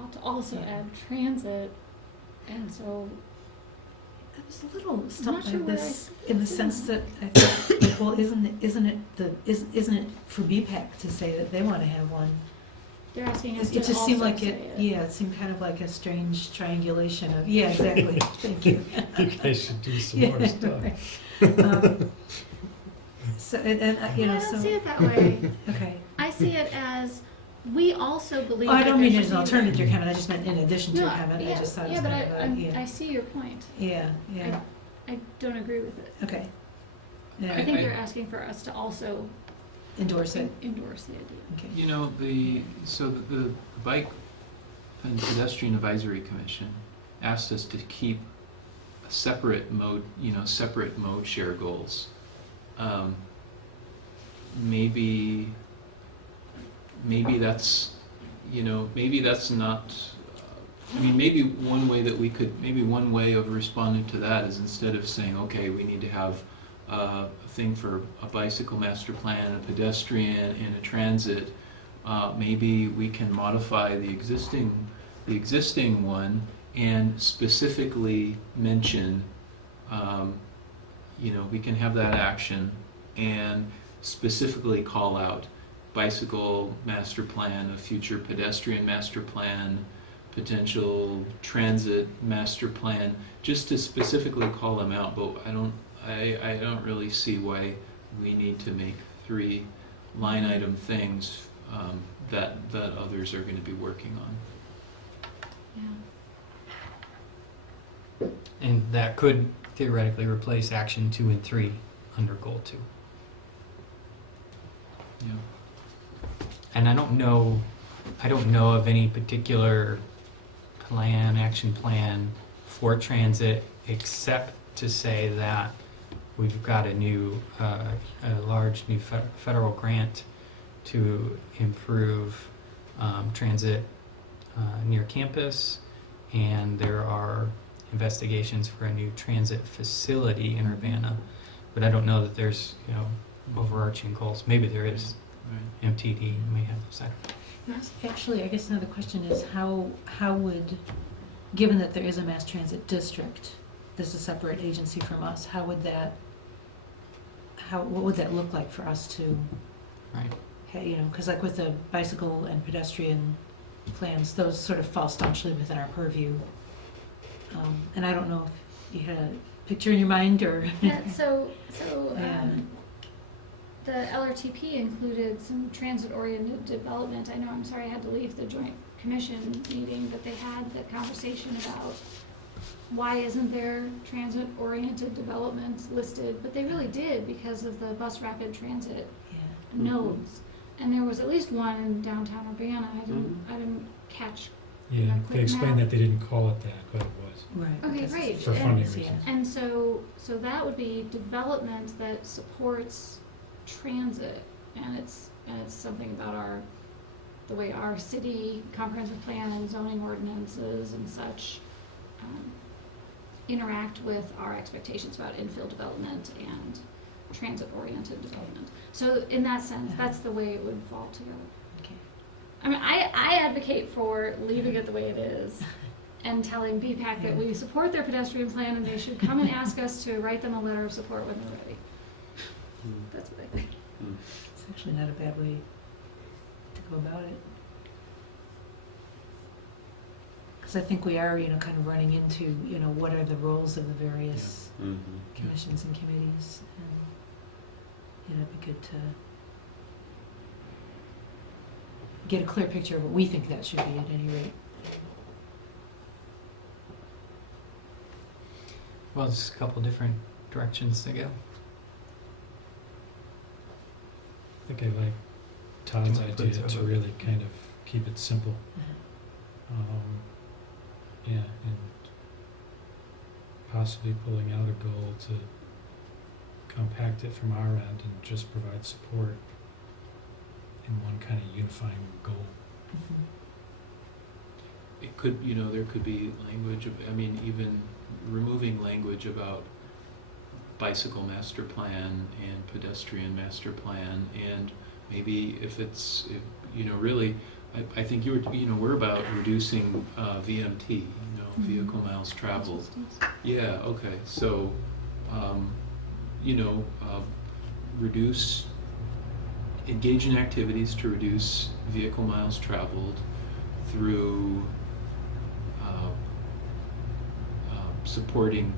ought to also add transit, and so I was a little not stumped by sure where this I in the fit sense in. that I thought, like, well, isn't it for BPAC to say that they want to have one? they're asking us It to just seemed also like say it, yeah, it seemed kind of like a strange triangulation of, yeah, exactly, thank you. You guys should do some Yeah, more stuff. right. So, and, you know, I don't so, see it that way. okay. I see it as, we also believe Oh, I that don't there mean should as an be- alternative to your comment, I just meant in addition to No, your comment, I yeah, just thought it yeah, was but kind of a, I yeah, see your point. yeah, yeah, I don't agree with it. okay. Yeah, I think they're asking for us to also endorse it, endorse the idea. okay. You know, the Bike and Pedestrian Advisory Commission asked us to keep a separate mode share goals. Maybe that's, maybe that's not, maybe one way of responding to that is instead of saying, okay, we need to have a thing for a bicycle master plan, a pedestrian, and a transit, maybe we can modify the existing one and specifically mention, we can have that action and specifically call out bicycle master plan, a future pedestrian master plan, potential transit master plan, just to specifically call them out. But I don't really see why we need to make 3 line item things that others are going to be working on. Yeah. And that could theoretically replace action 2 and 3 under goal 2. Yeah. And I don't know of any particular action plan for transit, except to say that we've got a large new federal grant to improve transit near campus, and there are investigations for a new transit facility in Urbana, but I don't know that there's overarching goals. Maybe there is. Right. MTD may have those items. Actually, I guess another question is how would, given that there is a mass transit district, this is a separate agency from us, what would that look like for us to, Right. because like with the bicycle and pedestrian plans, those sort of fall staunchly within our purview. And I don't know if you had a picture in your mind or. Yeah, so Yeah. the LRTP included some transit-oriented development. I know, I'm sorry, I had to leave the joint commission meeting that they had the conversation about why isn't there transit-oriented developments listed? But they really did because of the bus rapid transit Yeah. nodes. And there was at least one in downtown Urbana. I didn't catch. Yeah, quick they explained map. that they didn't call it that, but it was. Right. Okay, because great. it's- For funding yeah. reasons. And so that would be development that supports transit, and it's something about the way our city comprehensive plan and zoning ordinances and such interact with our expectations about infill development and transit-oriented development. So in that sense, that's the way it would fall together. Okay. I mean, I advocate for leaving it the way it is and telling BPAC that we support their pedestrian plan and they should come and ask us to write them a letter of support when they're ready. That's what I think. It's actually not a bad way to go about it. Because I think we are, kind of running into, what are the roles of the various commissions and committees, and, it'd be good to get a clear picture of what we think that should be at any rate. Well, there's a couple different directions to go. I think I like Todd's Do you wanna idea put to it over? really kind of keep it simple. Yeah, and possibly pulling out a goal to compact it from our end and just provide support in one kind of unifying goal. It could, there could be language of, even removing language about bicycle master plan and pedestrian master plan, and maybe if really, I think we're about reducing VMT, vehicle miles traveled. Yeah, okay, so, engage in activities to reduce vehicle miles traveled through supporting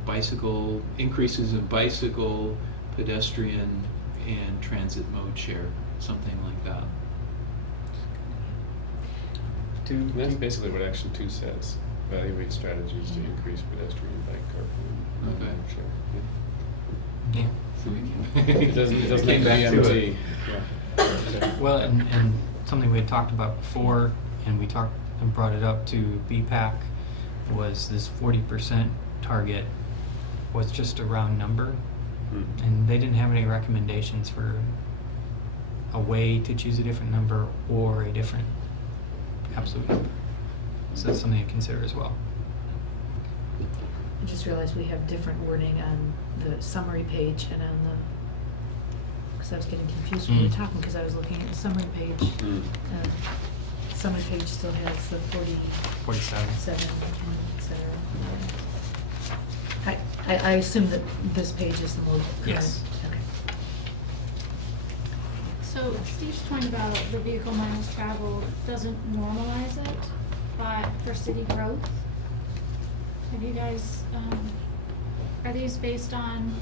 increases in bicycle, pedestrian, and transit mode share, something like that. And that's basically what Action 2 says. Evaluate strategies to increase pedestrian bike carpooling. Okay. Sure. Yeah. So we can It doesn't Came have back to VMT. Yeah. Okay. Well, and something we had talked about before, and we brought it up to BPAC, was this 40% target was just a round number, and they didn't have any recommendations for a way to choose a different number or a different absolute number. So that's something to consider as well. I just realized we have different wording on the summary page and on the, because I was getting confused when we were talking, because I was looking at the summary page. Summary page still has the 47. 47, et cetera. I assume that this page is the most current. Yes. Okay. So Steve's point about the vehicle miles traveled doesn't normalize it, but for city growth, have you guys, are these based on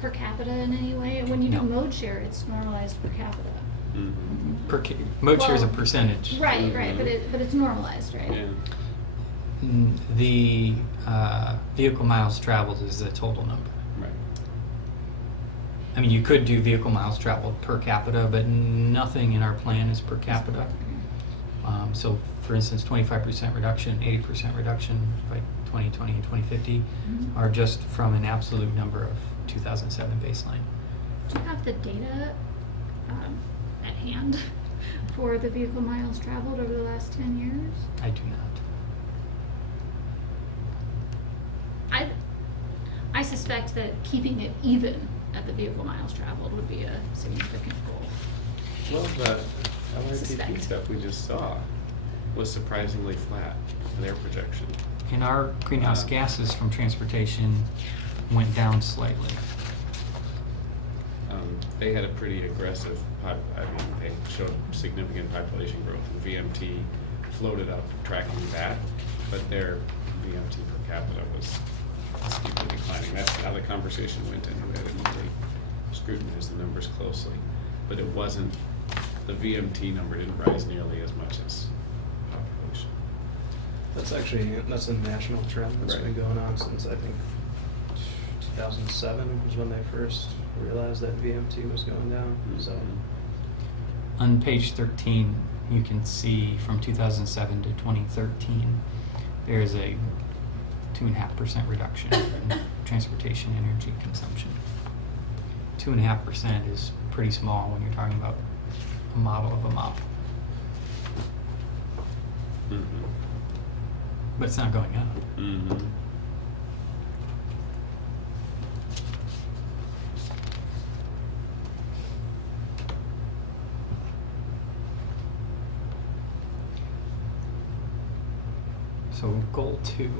per capita in any way? When you do No. mode share, it's normalized per capita. Mode share is a Well, percentage. Right, but it's normalized, right? Yeah. The vehicle miles traveled is the total number. Right. I mean, you could do vehicle miles traveled per capita, but nothing in our plan is per capita. So, for instance, 25% reduction, 80% reduction by 2020 and 2050 are just from an absolute number of 2007 baseline. Do you have the data at hand for the vehicle miles traveled over the last 10 years? I do not. I suspect that keeping it even at the vehicle miles traveled would be a significant goal. Well, the LRTP Suspect. stuff we just saw was surprisingly flat in their projection. And our greenhouse gases from transportation went down slightly. They had a pretty aggressive, they showed significant population growth, and VMT floated up tracking that, but their VMT per capita was steeply declining. That's how the conversation went into it, and they scrutinized the numbers closely. But it wasn't, the VMT number didn't rise nearly as much as That's a national trend that's Right. been going on since, I think, 2007 was when they first realized that VMT was going down, so. On page 13, you can see from 2007 to 2013, there's a 2.5% reduction in transportation energy consumption. 2.5% is pretty small when you're talking about a model of a model, Mhm. but it's not going up. Mhm. So goal 2.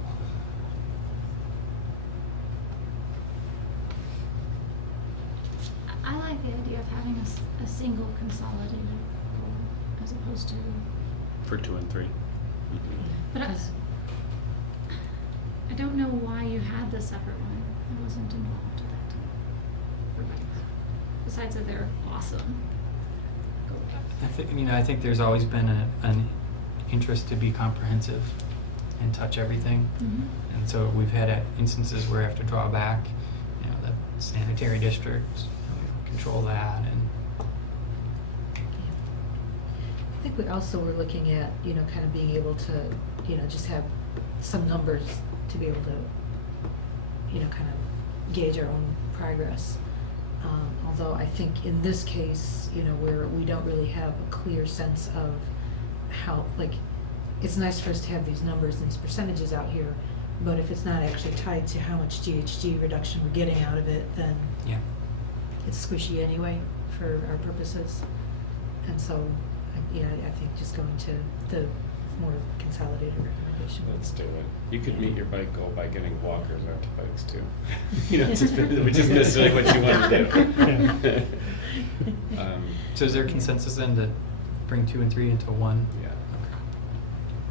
I like the idea of having a single consolidated goal as opposed to, For 2 and 3. Mhm. but I don't know why you had the separate one. I wasn't involved at that time for bikes. Besides that they're awesome. I think there's always been an interest to be comprehensive and touch everything. Mm-hmm. And so we've had instances where we have to draw back, the sanitary district, control that, and I think we also were looking at, kind of being able to, just have some numbers to be able to, kind of gauge our own progress. Although I think in this case, where we don't really have a clear sense of how, it's nice for us to have these numbers and these percentages out here, but if it's not actually tied to how much GHG reduction we're getting out of it, then yeah. it's squishy anyway for our purposes. And so, I think just going to the more consolidated recommendation. Let's do it. You could meet your bike goal by getting walkers onto bikes too. Which isn't necessarily what you want to do. So is there consensus then to bring 2 and 3 into one? Yeah. Okay.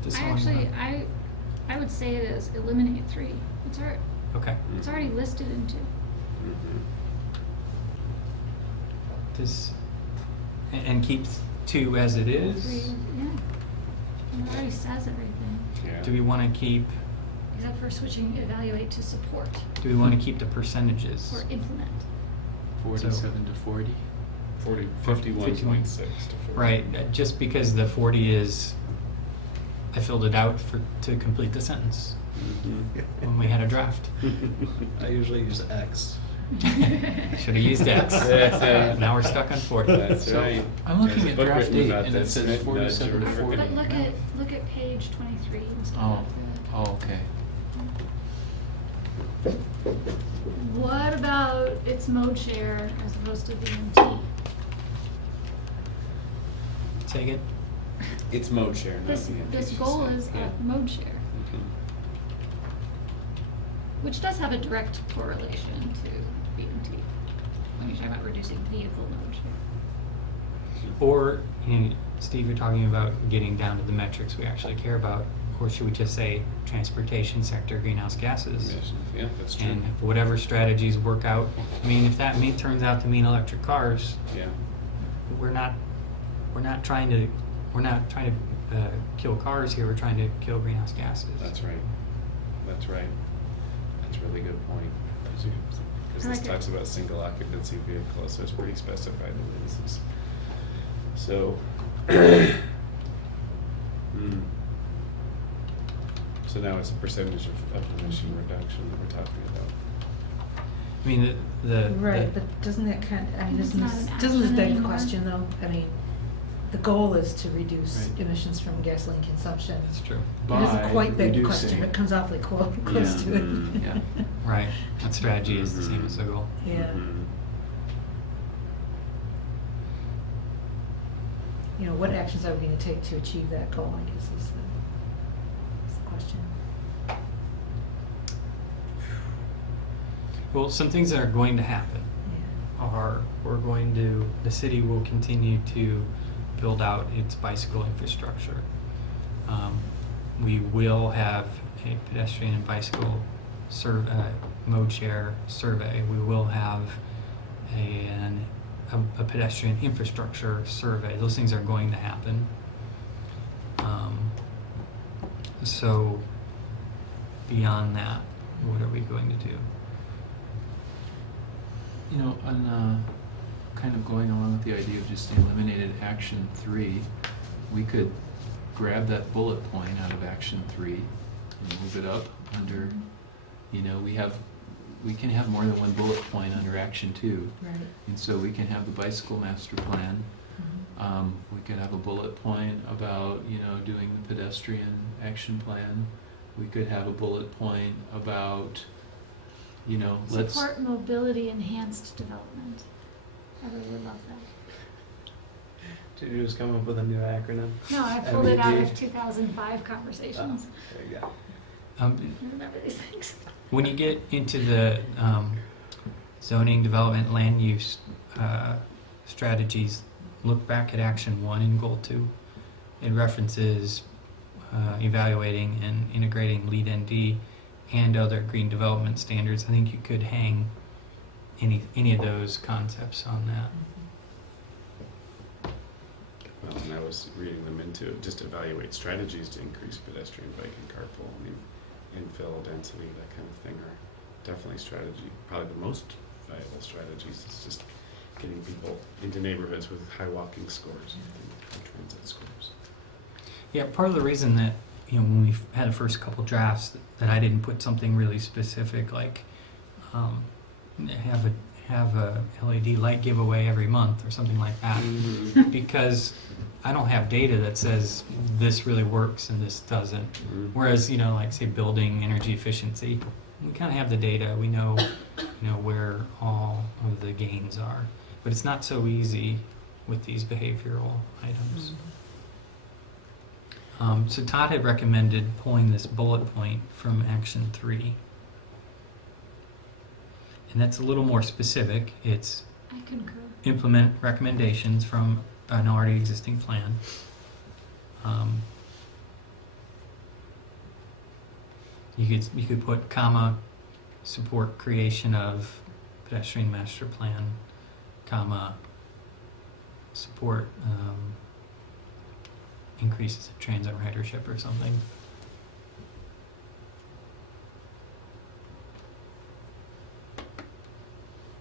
Does I someone actually, wanna- I would say it is eliminate 3. Okay. It's already listed in 2. Mhm. And keep 2 as it 3, is? yeah. It already says everything, Yeah. Do we want to keep? except for switching evaluate to support Do we want to keep the percentages? or implement. 47 to 40. 51.6 to 40. Right. Just because the 40 is, I filled it out to complete the sentence Mhm. when we had a draft. I usually use X. Should have used X. Now we're stuck on 40. That's So, right. I'm looking There's a at book draft written 8 about and it this, says Nudge 47 to or 40. But look at page 23 instead Oh, of the. oh, okay. What about its mode share as opposed to VMT? Say again? It's mode share, not This VMT, she goal said. is Yeah. a mode share, Mhm. which does have a direct correlation to VMT when you're talking about reducing vehicle mode share. Or, Steve, you're talking about getting down to the metrics we actually care about, or should we just say transportation sector greenhouse gases? Emissions. Yeah, that's true. And whatever strategies work out. If that turns out to mean electric cars, Yeah. we're not trying to kill cars here. We're trying to kill greenhouse gases. That's right. That's right. That's a really good point. Because I this like it. talks about single occupancy vehicles, so it's pretty specified in this. So, so now it's a percentage of emission reduction that we're talking about. Right, but doesn't that It's not an doesn't this action beg the anymore. question though? The goal is to reduce Right. emissions from gasoline consumption. That's true. It doesn't By quite beg the question, reducing- but it comes awfully close to it. Mm, yeah. Right. That strategy is the same as the goal. Yeah. Mhm. What actions are we gonna take to achieve that goal, I guess is the question. Well, some things that are going to happen Yeah. are the city will continue to build out its bicycle infrastructure. We will have a pedestrian and bicycle mode share survey. We will have a pedestrian infrastructure survey. Those things are going to happen. So beyond that, what are we going to do? You know, on kind of going along with the idea of just eliminated action 3, we could grab that bullet point out of action 3 and move it up under, you know, we can have more than one bullet point under action 2. Right. And so we can have the bicycle master plan. We could have a bullet point about, you know, doing the pedestrian action plan. We could have a bullet point about, you know, let's. Support mobility enhanced development. I really would love that. Did you just come up with a new acronym? No, I pulled it out MED. of 2005 conversations. There you go. I remember these things. When you get into the zoning, development, land use strategies, look back at action 1 in goal 2. It references evaluating and integrating LEED ND and other green development standards. I think you could hang any of those concepts on that. Well, and I was reading them into just evaluate strategies to increase pedestrian, bike, and carpool. I mean, infill, density, that kind of thing are definitely strategy. Probably the most viable strategies is just getting people into neighborhoods with high walking scores and high transit scores. Yeah, part of the reason that, you know, when we had the first couple drafts, that I didn't put something really specific like have a LED light giveaway every month or something like that, because I don't have data that says this really works and this doesn't. Whereas, you know, like say building energy efficiency, we kind of have the data. We know, you know, where all of the gains are, but it's not so easy with these behavioral items. So Todd had recommended pulling this bullet point from action 3. And that's a little more specific. It's I concur. implement recommendations from an already existing plan. You could put comma, support creation of pedestrian master plan, comma, support increases in transit ridership or something.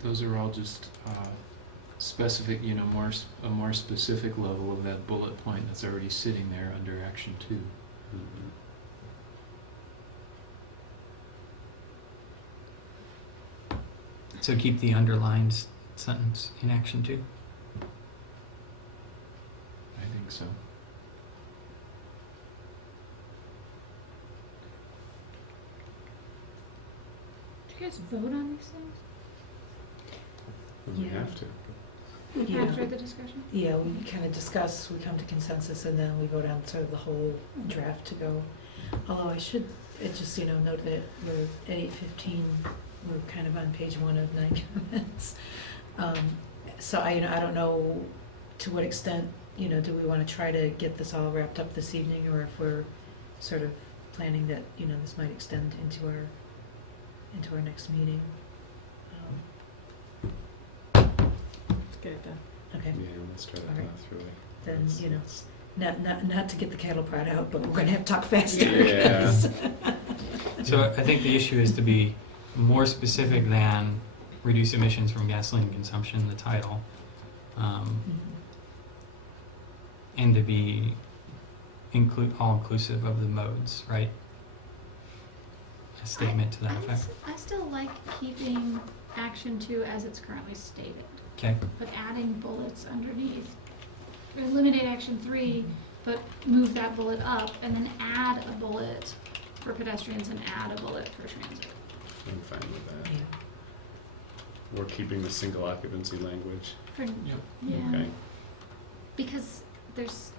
Those are all just specific, you know, a more specific level of that bullet point that's already sitting there under action 2. So keep the underlined sentence in action 2. I think so. Did you guys vote on these things We Yeah. have to. Yeah. after the discussion? Yeah, we kind of discuss, we come to consensus, and then we go down sort of the whole draft to go. Although I should, just, you know, note that we're at 8:15, we're kind of on page 1 of 9 comments. So I don't know to what extent, you know, do we want to try to get this all wrapped up this evening, or if we're sort of planning that, you know, this might extend into our next meeting. Let's get it done. Okay. Yeah, let's try to All right. go through it. Then, Let's- you know, let's- not to get the cattle prod out, but we're gonna have to talk faster. Yeah. because- So I think the issue is to be more specific than reduce emissions from gasoline consumption, the title, and to be all-inclusive of the modes, right? A statement to that effect. I still like keeping action 2 as it's currently stated, Okay. but adding bullets underneath. Eliminate action 3, but move that bullet up, and then add a bullet for pedestrians and add a bullet for transit. I'm fine with that. Yeah. We're keeping the single occupancy language, For, Yep. yeah, okay? because there's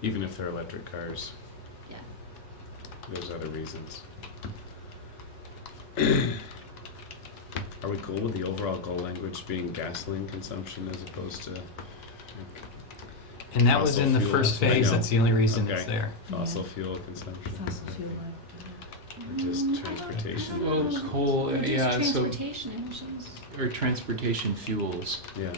Even if they're electric cars, yeah. there's other reasons. Are we cool with the overall goal language being gasoline consumption as opposed to And that was in the Fossil first fuels, I phase, know. that's the only reason Okay. it's there. fossil fuel consumption? Fossil fuel. Or just transportation? Well, coal, Reduce yeah, so, transportation emissions. or transportation fuels. Yeah.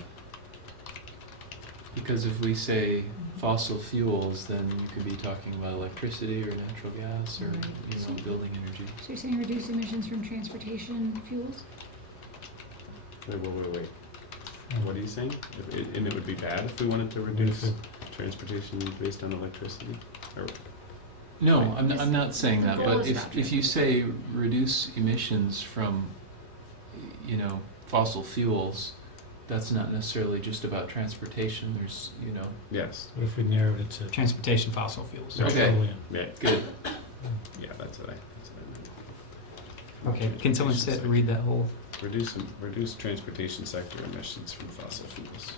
Because if we say fossil fuels, then you could be talking about electricity or natural gas or, Right. building energy. So you're saying reduce emissions from transportation fuels? Wait. What are you saying? And it would be bad if we wanted to What if reduce it- transportation based on electricity? Or, No, I'm not saying that, The goal but is not if you say reduce emissions from, fossil fuels, that's not necessarily just about transportation, there's, yes. What if we narrowed it to? Transportation fossil fuels. Okay. petroleum? Yeah, good. yeah, that's what I meant. Okay, can someone read that whole? Reduce transportation sector emissions from fossil fuels.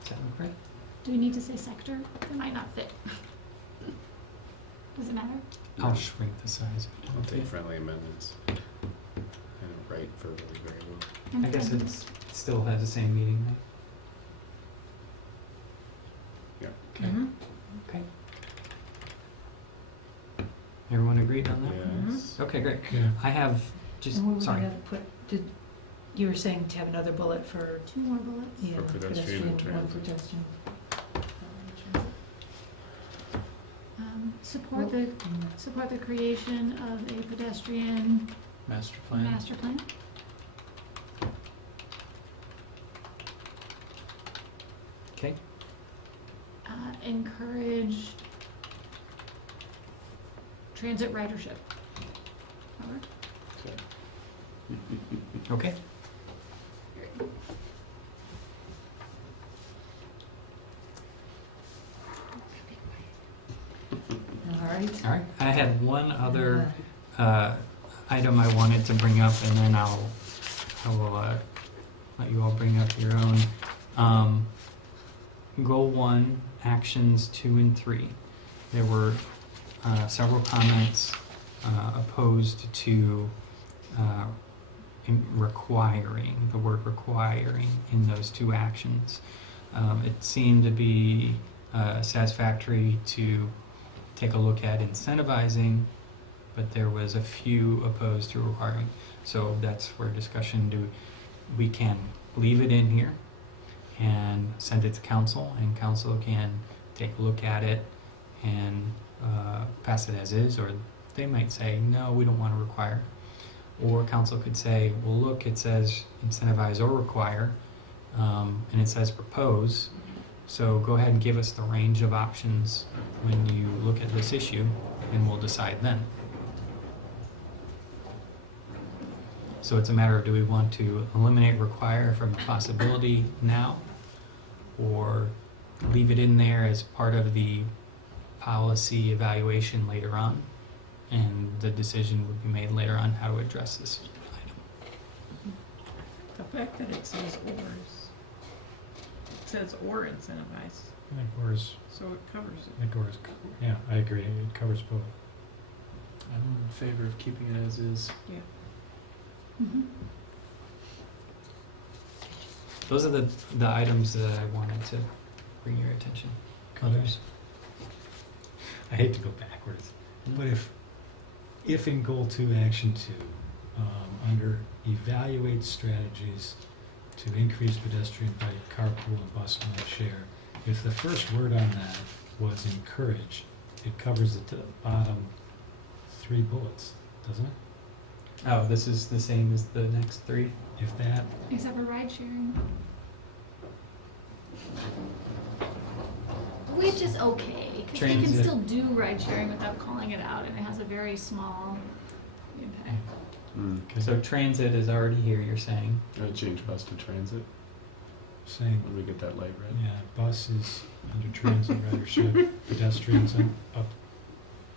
Does that look right? Do we need to say sector? It might not fit. Does it matter? I'll shrink the size. I'll take friendly amendments. I don't write verbally very well. I guess it still has the same meaning, right? Yeah. Mhm. Okay. Everyone agreed on that? Yes. Okay, great. Yeah. I have just, And we were sorry. gonna you were saying to have another bullet for, 2 more bullets. yeah, For pedestrian and one for transit. pedestrian. Support the creation of a pedestrian Master plan. master plan. Okay, Encourage transit ridership. That work? okay. All right. All right, I had one other item I wanted to bring up, and then I will let you all bring up your own. Goal 1, actions 2 and 3. There were several comments opposed to requiring, the word requiring in those 2 actions. It seemed to be satisfactory to take a look at incentivizing, but there was a few opposed to requiring. So that's where discussion we can leave it in here and send it to council, and council can take a look at it and pass it as is, or they might say, no, we don't want to require. Or council could say, well, look, it says incentivize or require, and it says propose. So go ahead and give us the range of options when you look at this issue, and we'll decide then. So it's a matter of, do we want to eliminate require from the possibility now, or leave it in there as part of the policy evaluation later on, and the decision would be made later on how to address this item. The fact that it says it says or incentivize, I think ours, so it covers it. yeah, I agree, it covers both. I'm in favor of keeping it as is. Mm-hmm. Those are the items that I wanted to bring your attention. Others? I hate to go backwards, but if in goal 2, action 2, under evaluate strategies to increase pedestrian, bike, carpool, and bus mode share, if the first word on that was encourage, it covers the bottom 3 bullets, doesn't it? Oh, this is the same as the next 3? If that, Except for ride sharing. Which is okay, because they can Transit. still do ride sharing without calling it out, and it has a very small impact. So transit is already here, you're saying? I'm gonna change bus to transit. saying, When we get that light red. yeah, bus is under transit ridership, pedestrians up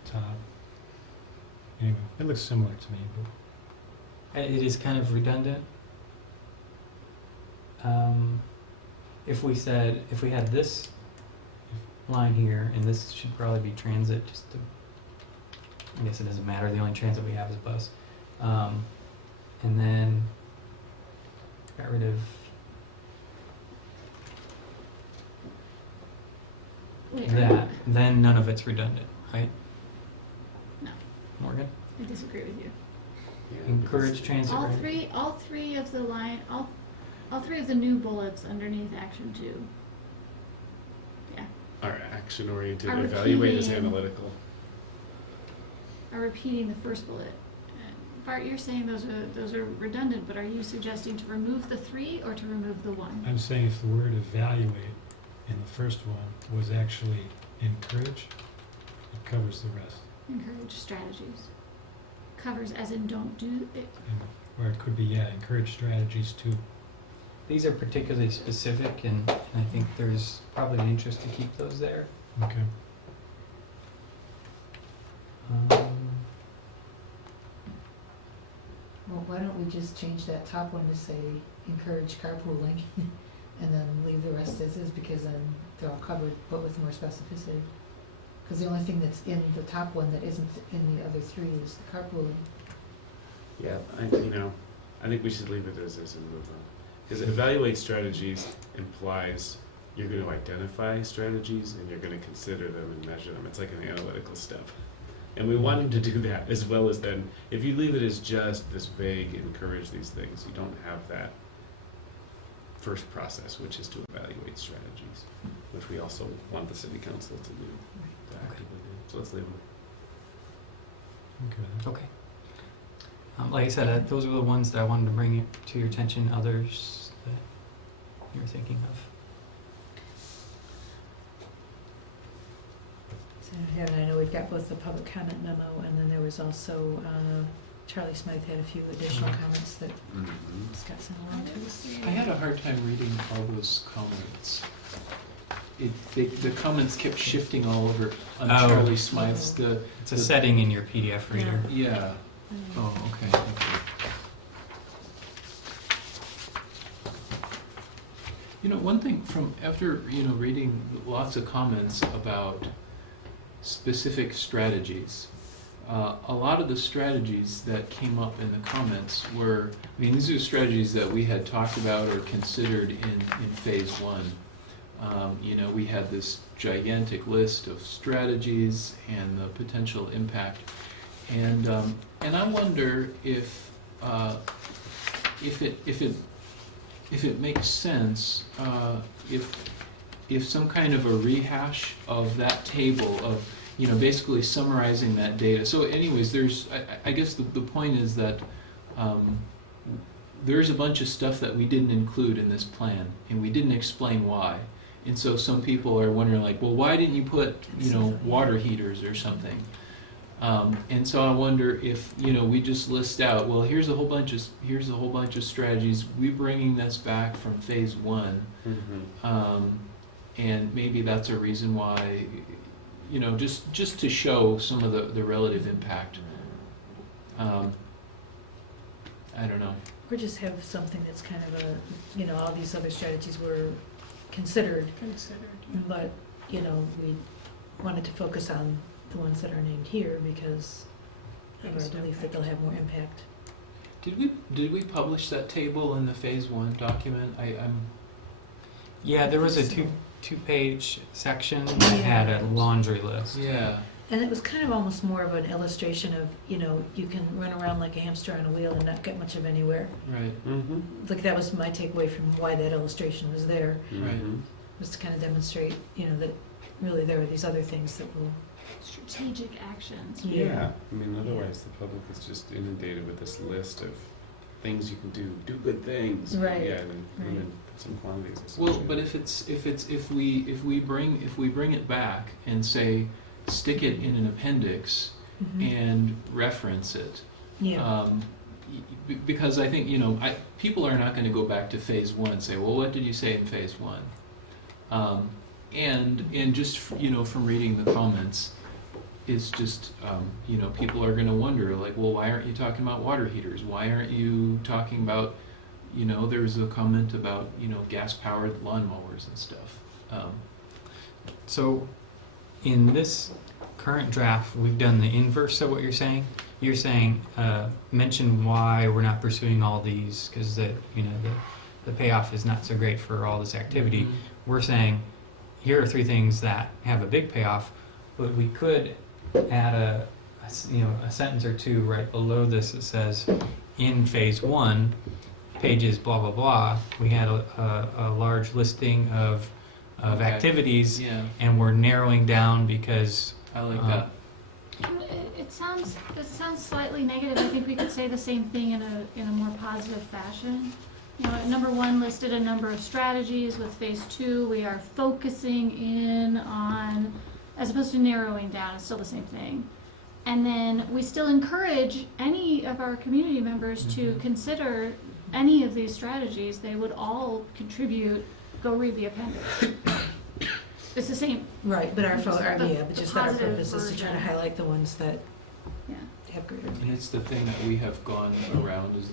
top. Anyway, it looks similar to me, but It is kind of redundant. If we had this line here, and this should probably be transit, I guess it doesn't matter, the only transit we have is bus. And then got rid of that, then none of it's redundant, right? No. Morgan? I disagree with you. Yeah, Encourage transit. All right? three of the line, all three of the new bullets underneath action 2. Yeah, Our action-oriented, Are evaluate is repeating- analytical. are repeating the first bullet. Bart, you're saying those are redundant, but are you suggesting to remove the 3 or to remove the 1? I'm saying if the word evaluate in the first one was actually encourage, it covers the rest. Encourage strategies. Covers as in don't do it. And, or it could be, yeah, encourage strategies to, These are particularly specific, and I think there's probably an interest to keep those there. okay. Well, why don't we just change that top one to say encourage carpooling and then leave the rest as is, because then they're all covered, but with more specificity. Because the only thing that's in the top one that isn't in the other 3 is the carpooling. Yeah, I think we should leave it as is and move on. Because evaluate strategies implies you're going to identify strategies and you're going to consider them and measure them. It's like an analytical step. And we want him to do that, as well as then, if you leave it as just this vague, encourage these things, you don't have that first process, which is to evaluate strategies, which we also want the city council to do, to actively do. So let's leave them. Okay. Okay. Like I said, those were the ones that I wanted to bring to your attention. Others that you're thinking of. So I know we've got both the public comment memo, and then there was also, Charlie Smythe had a few additional comments that Scott sent along to us. I had a hard time reading all those comments. The comments kept shifting all over on Oh. Charlie Smythe's, It's a setting in your PDF reader. yeah. Oh, okay. You know, one thing from after, reading lots of comments about specific strategies, a lot of the strategies that came up in the comments were, these are strategies that we had talked about or considered in phase 1. We had this gigantic list of strategies and the potential impact. And I wonder if it makes sense if some kind of a rehash of that table of basically summarizing that data. So anyways, I guess the point is that there's a bunch of stuff that we didn't include in this plan, and we didn't explain why. And so some people are wondering, like, well, why didn't you put water heaters or something? And so I wonder if we just list out, well, here's a whole bunch of strategies. We're bringing this back from phase 1, and maybe that's a reason why, just to show some of the relative impact. I don't know. Or just have something that's kind of all these other strategies were considered, but, we wanted to focus on the ones that are named here because of our belief that they'll have more impact. Did we publish that table in the phase 1 document? Yeah, there was a two-page section that had a laundry list. Yeah. And it was kind of almost more of an illustration of, you can run around like a hamster on a wheel and not get much of anywhere. Right. Mm-hmm. Like that was my takeaway from why that illustration was there, Right. was to kind of demonstrate, that really there are these other things that will. Strategic actions. Yeah, otherwise the public is just inundated with this list of things you can do good things. Right. Yeah, and Right. put some quantities Well, associated. but if we bring it back and say stick it in an appendix and reference it, Yeah. because I think people are not going to go back to phase 1 and say, well, what did you say in phase 1? And just from reading the comments, it's just people are going to wonder, like, well, why aren't you talking about water heaters? Why aren't you talking about there was a comment about gas-powered lawnmowers and stuff. So, in this current draft, we've done the inverse of what you're saying. You're saying mention why we're not pursuing all these because the payoff is not so great for all this activity. Mhm. We're saying here are 3 things that have a big payoff, but we could add a a sentence or two right below this that says, in phase one, pages blah blah blah, we had a large listing of Okay. activities, Yeah, and we're narrowing down because I like Um, that. It sounds slightly negative. I think we could say the same thing in a more positive fashion. You know, at number one listed a number of strategies. With phase two, we are focusing in on, as opposed to narrowing down, it's still the same thing. And then we still encourage any of our community members to Mhm. consider any of these strategies. They would all contribute. Go read the appendix. It's the same. Right, but our, Just the- but just the that our positive purpose is to try to version. highlight the ones that Yeah. have greater. And it's the thing that we have gone around is,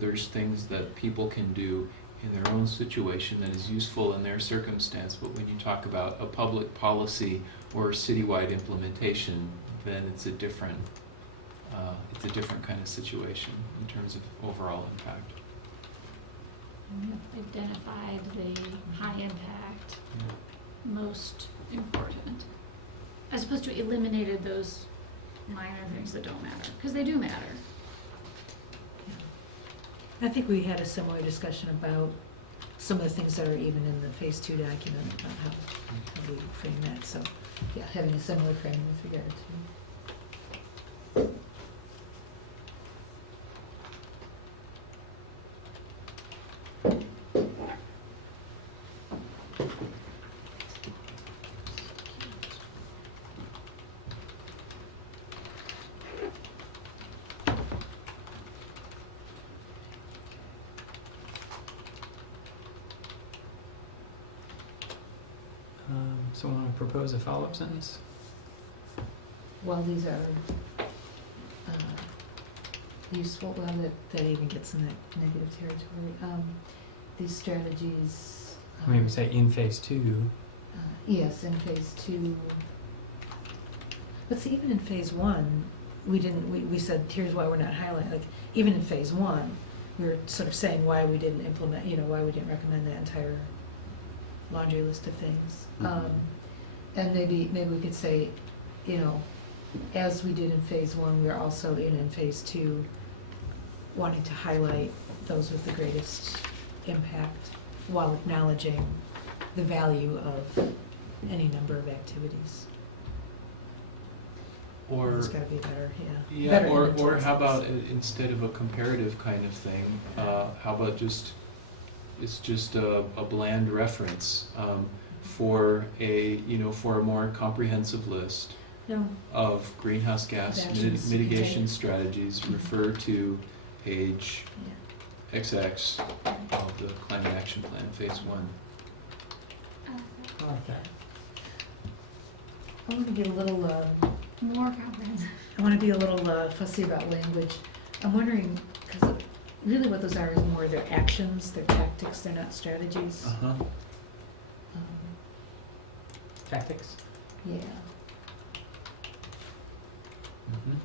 there's things that people can do in their own situation that is useful in their circumstance, but when you talk about a public policy or citywide implementation, then it's a different kind of situation in terms of overall impact. Identified the high impact, Yeah. most important, as opposed to eliminated those minor things that don't matter, because they do matter. I think we had a similar discussion about some of the things that are even in the phase two document, about how we frame that, so, yeah, having a similar frame with regard to. Someone want to propose a follow-up sentence? Well, these are useful, well, that even gets in that negative territory. These strategies. Maybe say in phase two. Yes, in phase two. But see, even in phase one, we said, here's why we're not highlighting, like, even in phase one, we were sort of saying why we didn't implement, why we didn't recommend that entire laundry list of things. Mhm. And maybe we could say, as we did in phase one, we're also in phase two, wanting to highlight those with the greatest impact while acknowledging the value of any number of activities. Or It's gotta be better, yeah. yeah, Better or images. how about instead of a comparative kind of thing, how about it's just a bland reference for a more comprehensive list No, of greenhouse gas Actions. mitigation Okay. strategies. Refer to page yeah. XX of the Climate Action Plan, Phase 1. Okay. I wanna be a little, More comprehensive. I want to be a little fussy about language. I'm wondering, because really what those are is more their actions, their tactics, they're not strategies. Uh-huh. Tactics? Yeah. Mhm.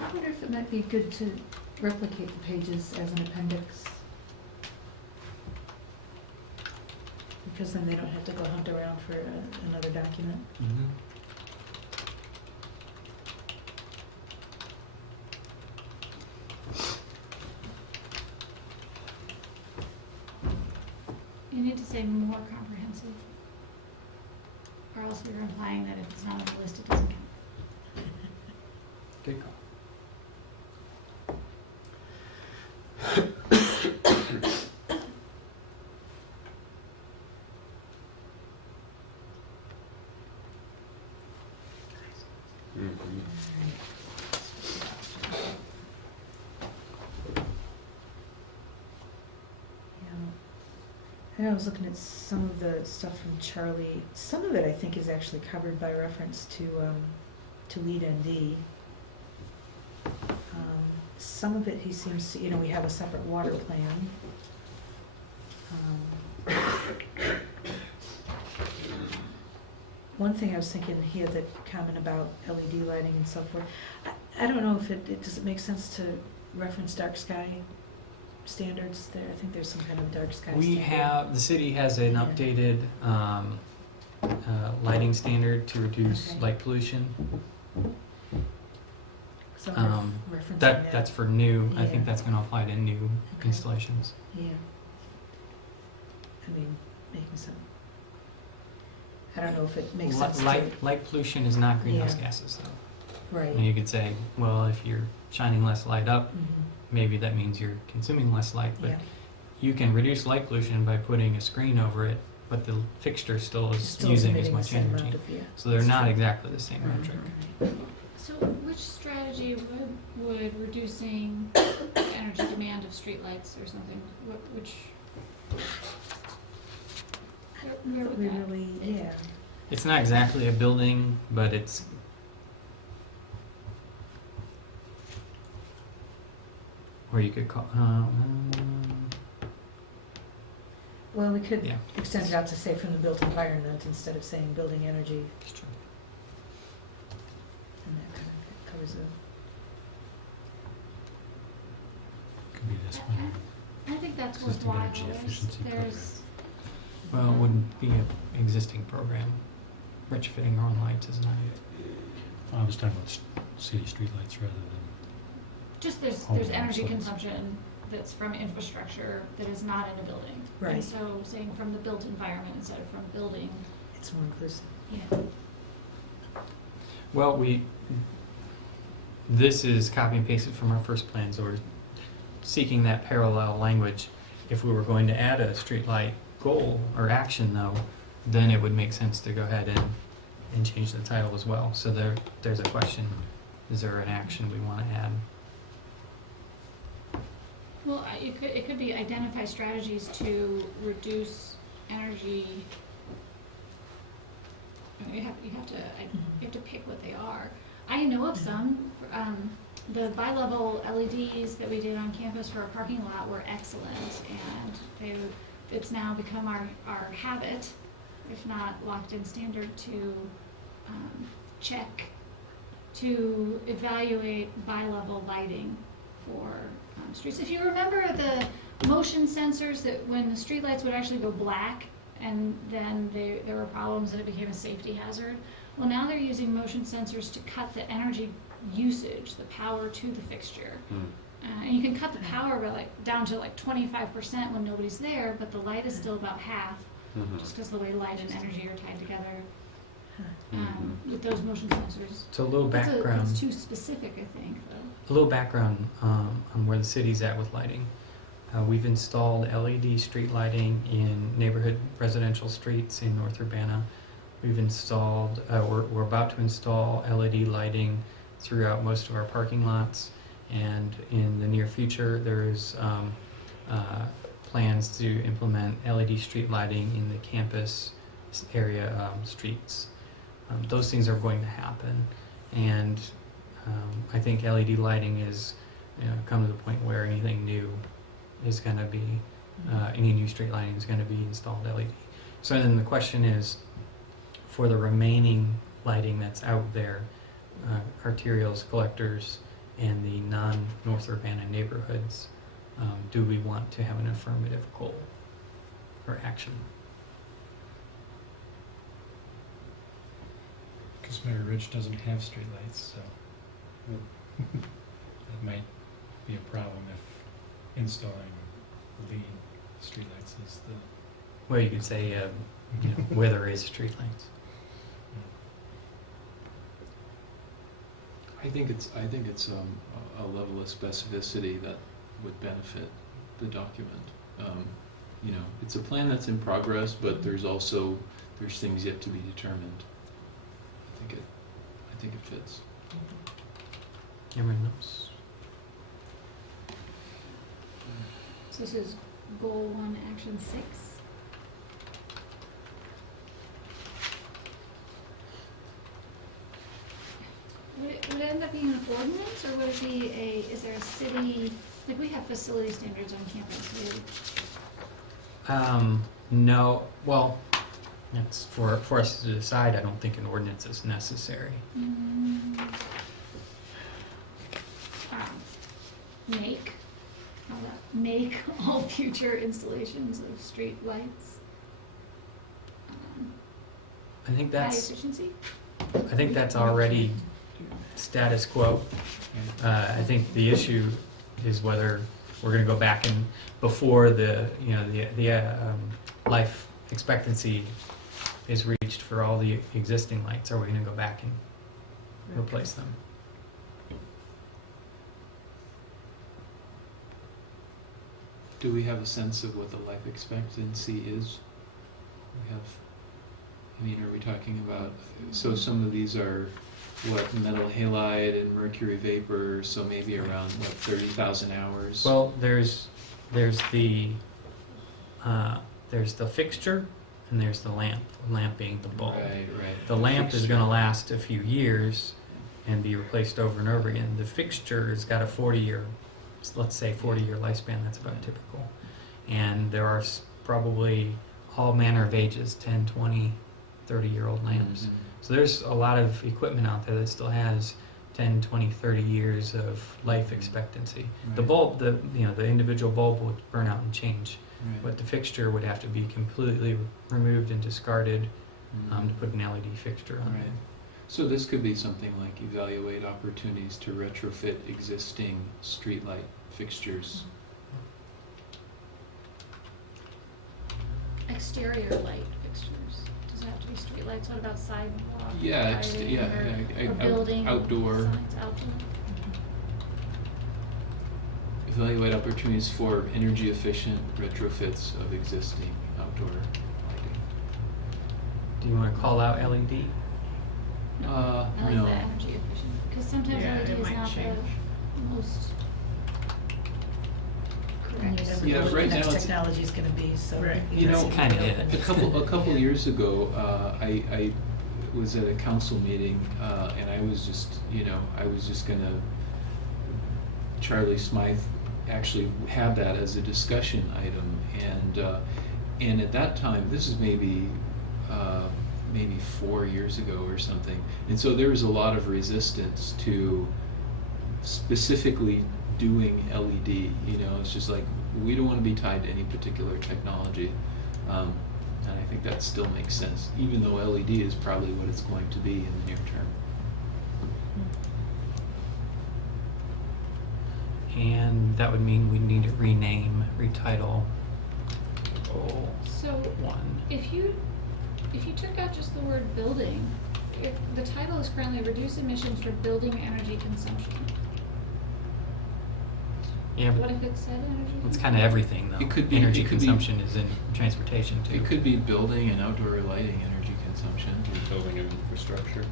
I wonder if it might be good to replicate the pages as an appendix. Because then they don't have to go hunt around for another document. Mhm. You need to say more comprehensive, or else you're implying that if it's not on the list, it doesn't count. Good call. Mhm. Yeah. And I was looking at some of the stuff from Charlie. Some of it I think is actually covered by reference to Lead ND. Some of it he seems to, we have a separate water plan. One thing I was thinking, he had the comment about LED lighting and so forth. I don't know if does it make sense to reference dark sky standards there? I think there's some kind of dark sky We standard. have, the city has an Yeah. updated lighting standard to reduce Okay. light pollution. So referencing That's for new, I think Yeah. that's gonna apply to new Okay. installations. Yeah. I mean, making some, I don't know if it makes sense to. Light pollution is not greenhouse Yeah. gases though. Right. And you could say, well, if you're shining less light up, Mhm. maybe that means you're consuming less light, but Yeah, you can reduce light pollution by putting a screen over it, but the fixture still is still using as emitting the much same energy. amount of, yeah. So they're That's not true. exactly the same Right, metric. right. So which strategy would reducing the energy demand of streetlights or something, which, where would We that? really, yeah. It's not exactly a building, but it's or you could call Well, we could yeah, extend it out to say from the built environment instead of saying building energy, it's true. and that kind of covers it. Could be this one. I think that's Existing worthwhile. energy efficiency Well, it wouldn't be an existing program. Retrofitting our own lights is not. I was talking about city streetlights rather than. Just there's Home energy lights. consumption that's from infrastructure that is not in a building. Right. And so saying from the built environment instead of from building, It's more inclusive. yeah. Well, this is copy and pasted from our first plan, so we're seeking that parallel language. If we were going to add a streetlight goal or action though, then it would make sense to go ahead and change the title as well. So there's a question, is there an action we want to add? Well, it could be identify strategies to reduce energy. I mean, you have to pick what they are. I know of some. The bi-level LEDs that we did on campus for our parking lot were excellent, and it's now become our habit, if not locked-in standard, to check, to evaluate bi-level lighting for streets. If you remember the motion sensors that when the streetlights would actually go black and then there were problems and it became a safety hazard. Well, now they're using motion sensors to cut the energy usage, the power to the fixture. And you can cut the power by down to 25% when nobody's there, but the light is still about half, just because the way light and energy are tied together with those motion sensors. So a little background. That's too specific, I think, though. A little background on where the city's at with lighting. We've installed LED street lighting in neighborhood residential streets in North Urbana. We've installed, we're about to install LED lighting throughout most of our parking lots. And in the near future, there's plans to implement LED street lighting in the campus area streets. Those things are going to happen. And I think LED lighting is come to the point where anything new is going to be, any new street lighting is going to be installed LED. So then the question is, for the remaining lighting that's out there, arterials, collectors, and the non-North Urbana neighborhoods, do we want to have an affirmative goal or action? Because Mary Ridge doesn't have streetlights, so that might be a problem if installing lead streetlights is the. Well, you could say where there is streetlights. I think it's a level of specificity that would benefit the document. It's a plan that's in progress, but there's things yet to be determined. I think it fits. Anyone else? So this is goal 1, action 6. Would it end up being an ordinance, or would it be is there a city, we have facility standards on campus, No, well, that's for us to decide. I don't think an ordinance is necessary. Make, how's that? make all future installations of street lights I think high that's, efficiency. I think that's already status quo. I think the issue is whether we're gonna go back and, before the, you know, life expectancy is reached for all the existing lights, are we gonna go back and replace them? Do we have a sense of what the life expectancy is? We have, I mean, are we talking about, so some of these are, what, metal halide and mercury vapor, so maybe around, what, 30,000 hours? Well, there's the fixture and there's the lamp being the bulb. Right, right. The lamp is gonna last a few years and be replaced over and over again. The fixture has got a 40-year, let's say 40-year lifespan, that's about typical. And there are probably all manner of ages, 10, 20, 30-year-old lamps. Mhm. So there's a lot of equipment out there that still has 10, 20, 30 years of life expectancy. The Right. bulb, the individual bulb would burn out and change, Right. but the fixture would have to be completely removed and discarded Mhm. to put an LED fixture on Right. So this could be something like evaluate opportunities to retrofit existing streetlight fixtures. Exterior light fixtures. Does it have to be street lights? What about sidewalk Yeah, lighting yeah, or building outdoor. signs outdoor? Evaluate opportunities for energy efficient retrofits of existing outdoor lighting. Do you want to call out LED? I like No. the energy efficient, because sometimes Yeah, LED it is might not change. the most And you correct. never Yeah, know what right the next now it's- technology's gonna be, so. Right. You know, keep kinda it it. open. A couple years ago, I was at a council meeting, and I was just gonna, Charlie Smythe actually had that as a discussion item, and at that time, this is maybe 4 years ago or something, and so there was a lot of resistance to specifically doing LED. You know, it's just like, we don't want to be tied to any particular technology. And I think that still makes sense, even though LED is probably what it's going to be in the near term. And that would mean we need to rename, retitle goal So 1. if you took out just the word building, if the title is currently reduce emissions for building energy consumption. Yeah, What but if it said energy? it's kind of everything though. It could be- Energy it could be- consumption is in transportation too. It could be building and outdoor lighting energy consumption, Building and infrastructure.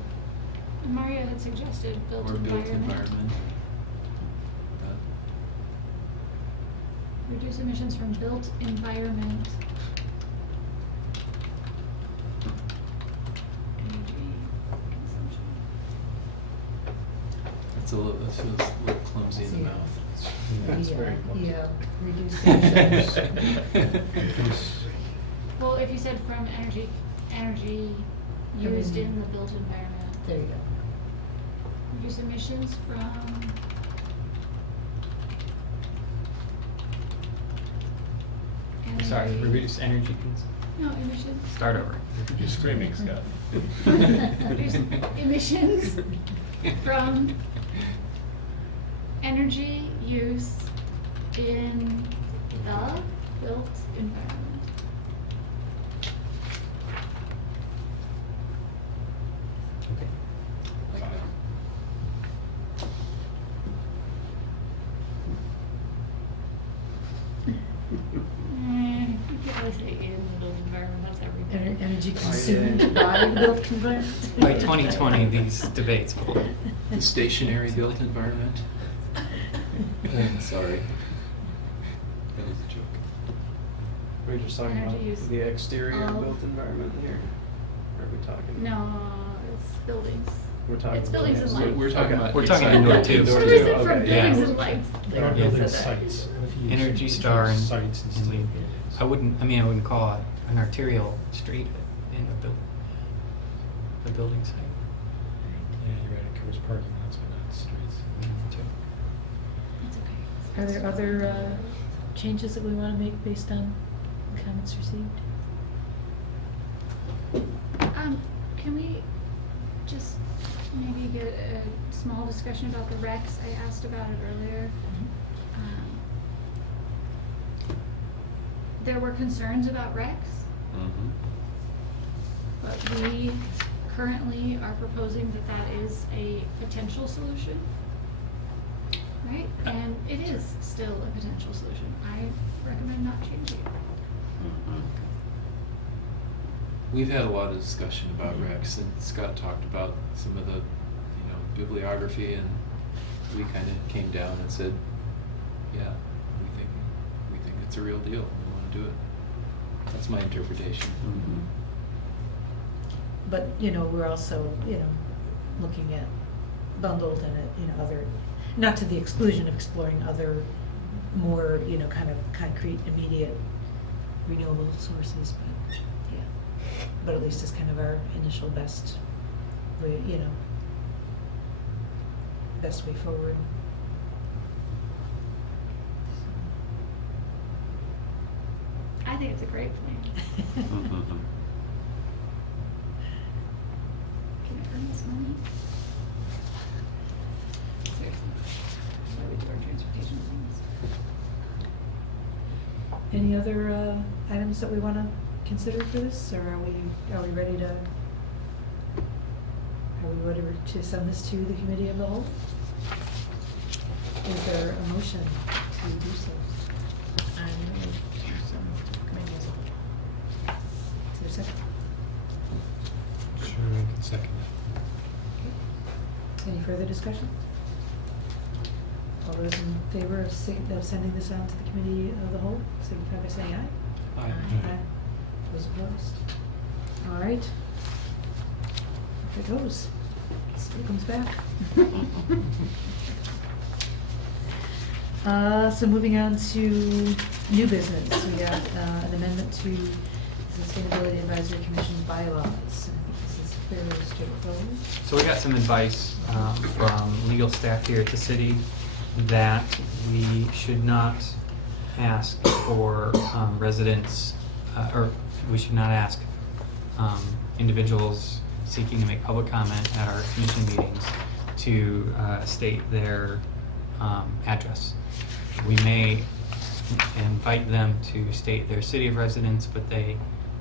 Mario had suggested built or built environment. environment. Reduce emissions from built environment. Energy consumption. That feels a little clumsy in the Yeah. mouth. That's very close. Yeah, reduce emissions. Well, if you said from energy used in the built environment. There you go. Reduce emissions from Sorry, energy- reduce energy No, emissions. Start over. You're screaming, Scott. Reduce emissions from energy use in the built environment. Okay. You can't really say in the built environment, that's everything. Energy consumed by built environment. By 2020, these debates will. The stationary built environment. Sorry. That was a joke. We're just talking Energy about use the exterior of- built environment here. Or are we talking? No, it's buildings. We're talking. It's buildings and buildings. lights. We're talking Okay. about. We're talking inside- indoor too. Indoor So too, is it from okay, yeah. buildings and lights? They are Yeah. building So that- sites. What if you Energy use Star and- sites instead of and buildings? I wouldn't call it an arterial street in a building site. Yeah, you're right, it covers parking lots, but not streets. That's okay. Are there other changes that we want to make based on the comments received? Can we just maybe get a small discussion about the recs? I asked about it earlier. There were concerns about recs, Mhm. but we currently are proposing that that is a potential solution, right? And it is still a potential solution. I recommend not changing it. Mhm. We've had a lot of discussion about Rex, and Scott talked about some of the, bibliography, and we kind of came down and said, yeah, we think it's a real deal, we want to do it. That's my interpretation. Mhm. But, we're also, looking at bundled and, other, not to the exclusion of exploring other more, kind of concrete, immediate renewable sources, but, yeah. But at least it's kind of our initial best way, best way forward. I think it's a great plan. Mhm. Can it earn us money? Seriously. Why we do our transportation things. Any other items that we want to consider for this, or are we ready to send this to the committee of the whole? Is there a motion to do so? I move to send this to the committee as a whole. Is there a second? Sure, I can second that. Any further discussion? All those in favor of sending this on to the committee of the whole, signify by saying aye. Aye. Aye. Those opposed? All right. Off it goes. See what comes back. So moving on to new business, we got an amendment to the Sustainability Advisory Commission bylaws. I think this is fairly straightforward. So we got some advice from legal staff here at the city that we should not ask for residents, or we should not ask individuals seeking to make public comment at our commission meetings to state their address. We may invite them to state their city of residence, but they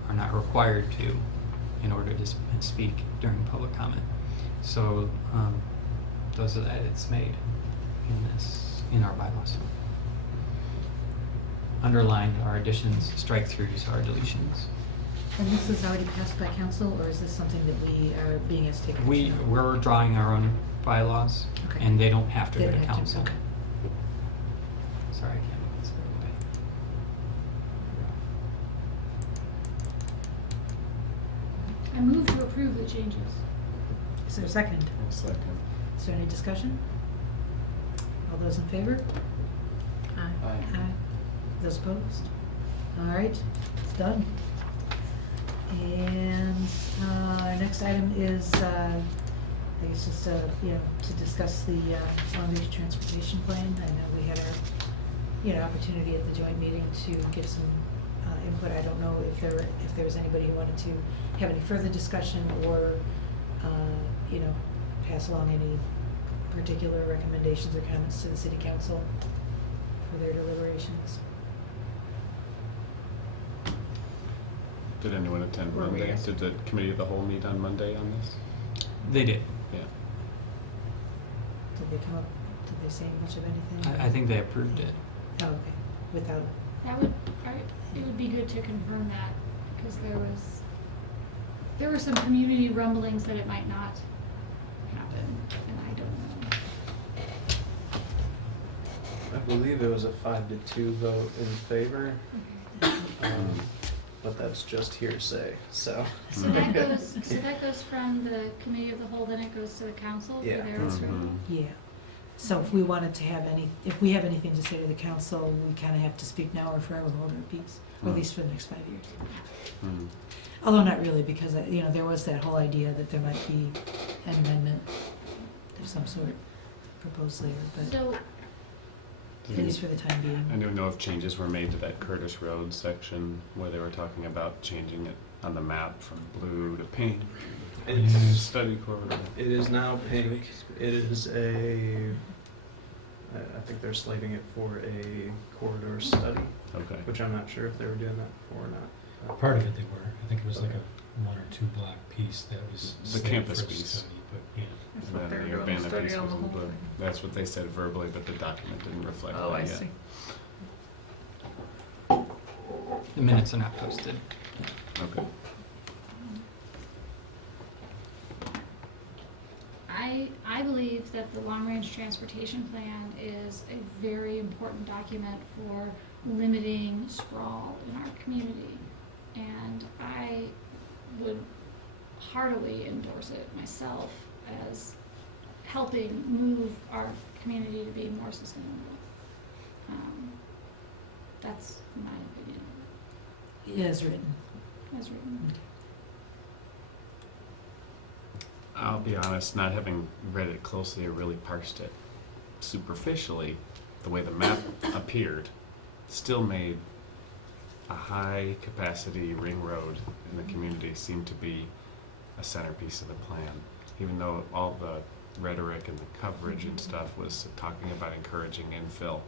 are not required to in order to speak during public comment. So those are the edits made in our bylaws. Underlined are additions, strike-throughs are deletions. And this is already passed by council, or is this something that we are being asked to take action on? We're drawing our own bylaws, Okay. and they don't have to They go don't to have to, council. okay. Sorry, I can't move this very way. I move to approve the changes. Is there a second? I'll second. Is there any discussion? All those in favor? Aye. Aye. Those opposed? All right, it's done. And our next item is, I guess just, to discuss the Long Beach Transportation Plan. I know we had our, opportunity at the joint meeting to give some input. I don't know if there was anybody who wanted to have any further discussion or, pass along any particular recommendations or comments to the city council for their deliberations. Did anyone attend Were we Monday? asked? Did the committee of the whole meet on Monday on this? They did. Yeah. Did they say much of anything? I think they approved it. Oh, okay, without, It would be good to confirm that, because there were some community rumblings that it might not happen, and I don't know. I believe it was a 5-2 vote in favor, but that's just hearsay, so. So that goes from the committee of the whole, then it goes to the council for Yeah. their approval. yeah. So if we wanted to have if we have anything to say to the council, we kind of have to speak now or forever hold our peace, or at least for the next 5 years. Mhm. Although not really, because, there was that whole idea that there might be an amendment of some sort proposed later, but. at least for the time being. I don't know if changes were made to that Curtis Road section where they were talking about changing it on the map from blue to pink. It's, Study corridor. it is now pink. It is I think they're slating it for a corridor study, Okay. which I'm not sure if they were doing that before or not. Part of it they were. I think it was like a 1 or 2 block piece that was The slated campus for the piece. study, but yeah. I And thought they then were the doing a Urbana study piece on was the in whole blue. thing. That's what they said verbally, but the document didn't reflect Oh, that I yet. see. The minutes are not posted. Okay. I believe that the long-range transportation plan is a very important document for limiting sprawl in our community. And I would heartily endorse it myself as helping move our community to be more sustainable. That's my opinion, As written. as written. I'll be honest, not having read it closely or really parsed it superficially, the way the map appeared, still made a high capacity ring road in the community seem to be a centerpiece of the plan. Even though all the rhetoric and the coverage and stuff was talking about encouraging infill,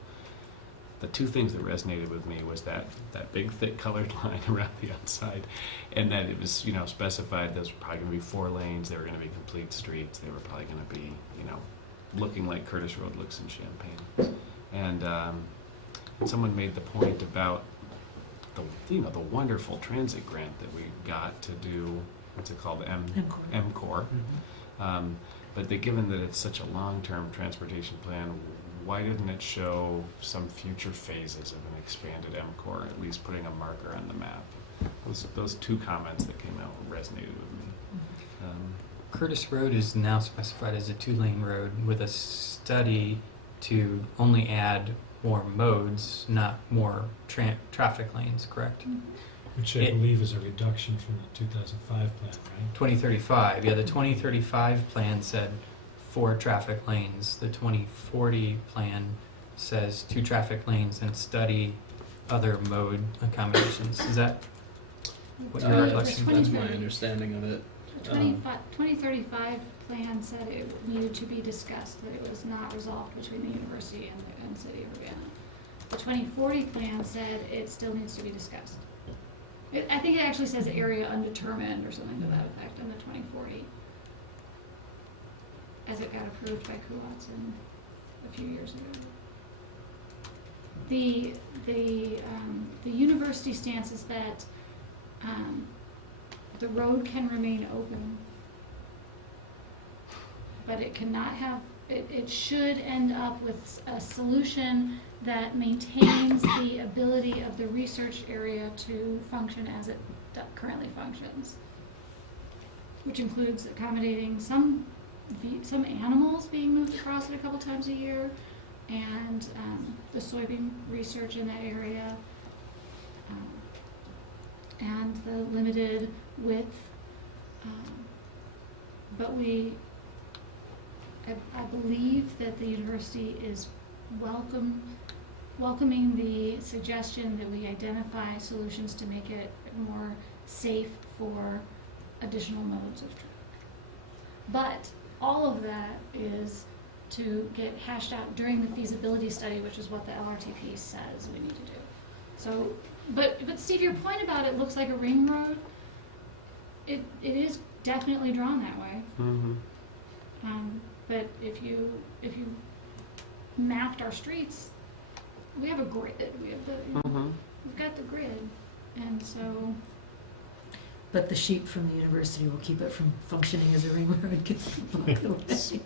the two things that resonated with me was that big thick colored line around the outside, and that it was, you know, specified those were probably going to be 4 lanes, they were going to be complete streets, they were probably going to be, you know, looking like Curtis Road looks in Champaign. And someone made the point about the wonderful transit grant that we got to do, what's it called, MCOR. But given that it's such a long-term transportation plan, why didn't it show some future phases of an expanded MCOR, at least putting a marker on the map? Those two comments that came out resonated with me. Curtis Road is now specified as a 2-lane road with a study to only add more modes, not more traffic lanes, correct? Which I It- believe is a reduction from the 2005 plan, right? 2035, yeah, the 2035 plan said 4 traffic lanes. The 2040 plan says 2 traffic lanes and study other mode accommodations. Is that what your The recollection That's was? my understanding of it. The 2035 plan said it needed to be discussed, that it was not resolved between the university and City of Urbana. The 2040 plan said it still needs to be discussed. I think it actually says area undetermined or something to that effect on the 2040, as it got approved by Kuwatson a few years ago. The university stance is that the road can remain open, but it cannot have, it should end up with a solution that maintains the ability of the research area to function as it currently functions, which includes accommodating some animals being moved across it a couple times a year, and the soybean research in that area, and the limited width. But I believe that the university is welcoming the suggestion that we identify solutions to make it more safe for additional modes of traffic. But all of that is to get hashed out during the feasibility study, which is what the LRTP says we need to do. So, but Steve, your point about it looks like a ring road, it is definitely drawn that way. Mm-hmm. But if you mapped our streets, we have a grid. We have we've got the grid, and so. But the sheep from the university will keep it from functioning as a ring road, gets blocked away.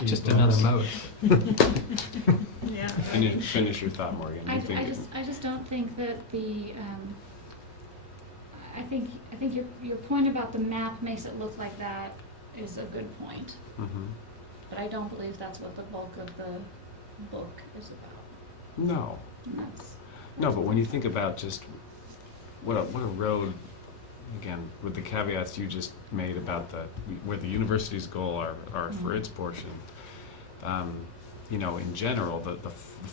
Just another mode. Yeah. Finish your thought, Morgan. I just don't think that the I think your point about the map makes it look like that is a good point, Mm-hmm. but I don't believe that's what the bulk of the book is about. No. And that's No, but when you think about just what a road, again, with the caveats you just made about where the university's goal are for its portion, you know, in general, the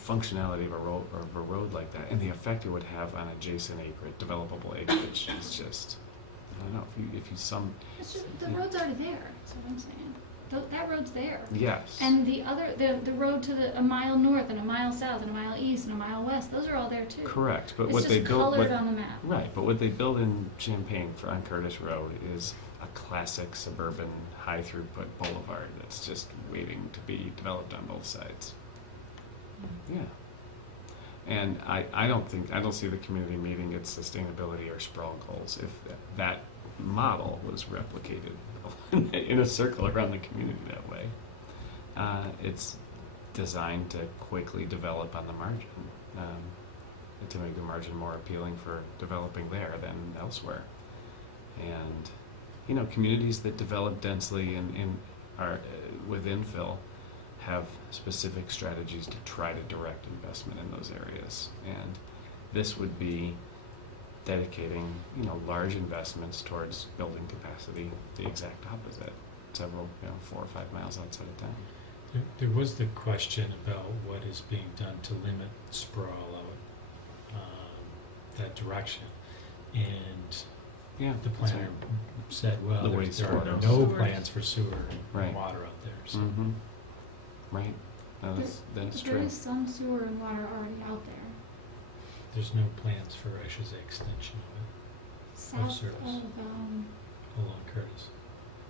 functionality of a road like that, and the effect it would have on adjacent acreage, developable acreage, is just, I don't know, if you sum, It's just, the road's already there, that's what I'm saying. That road's there. yes. And the other, the road to a mile north and a mile south and a mile east and a mile west, those are all there too. Correct, but It's what they just built, colored on the map. right, but what they build in Champaign on Curtis Road is a classic suburban high throughput boulevard that's just waiting to be developed on both sides. Yeah. And I don't see the community meeting its sustainability or sprawl goals if that model was replicated in a circle around the community that way. It's designed to quickly develop on the margin, to make the margin more appealing for developing there than elsewhere. And, you know, communities that develop densely and are with infill have specific strategies to try to direct investment in those areas. And this would be dedicating, you know, large investments towards building capacity, the exact opposite, several, 4 or 5 miles outside of town. There was the question about what is being done to limit sprawl out that direction, and Yeah, the that's planner said, well, The there are wastewater. no Sewers. plans for sewer and Right. water out there. So Mm-hmm. Right. No, that's There true. is some sewer and water already out there. there's no plans for, I should say, extension of South service. of, it along Curtis.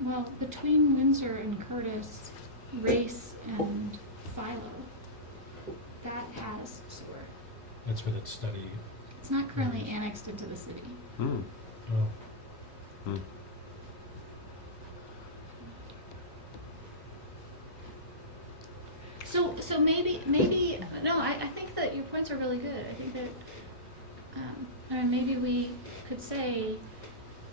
well, between Windsor and Curtis, Race and Philo, that has sewer. That's where that study. It's not currently annexed into the city. Mm. Oh, Mm. So maybe, no, I think that your points are really good. I think that, I mean, maybe we could say,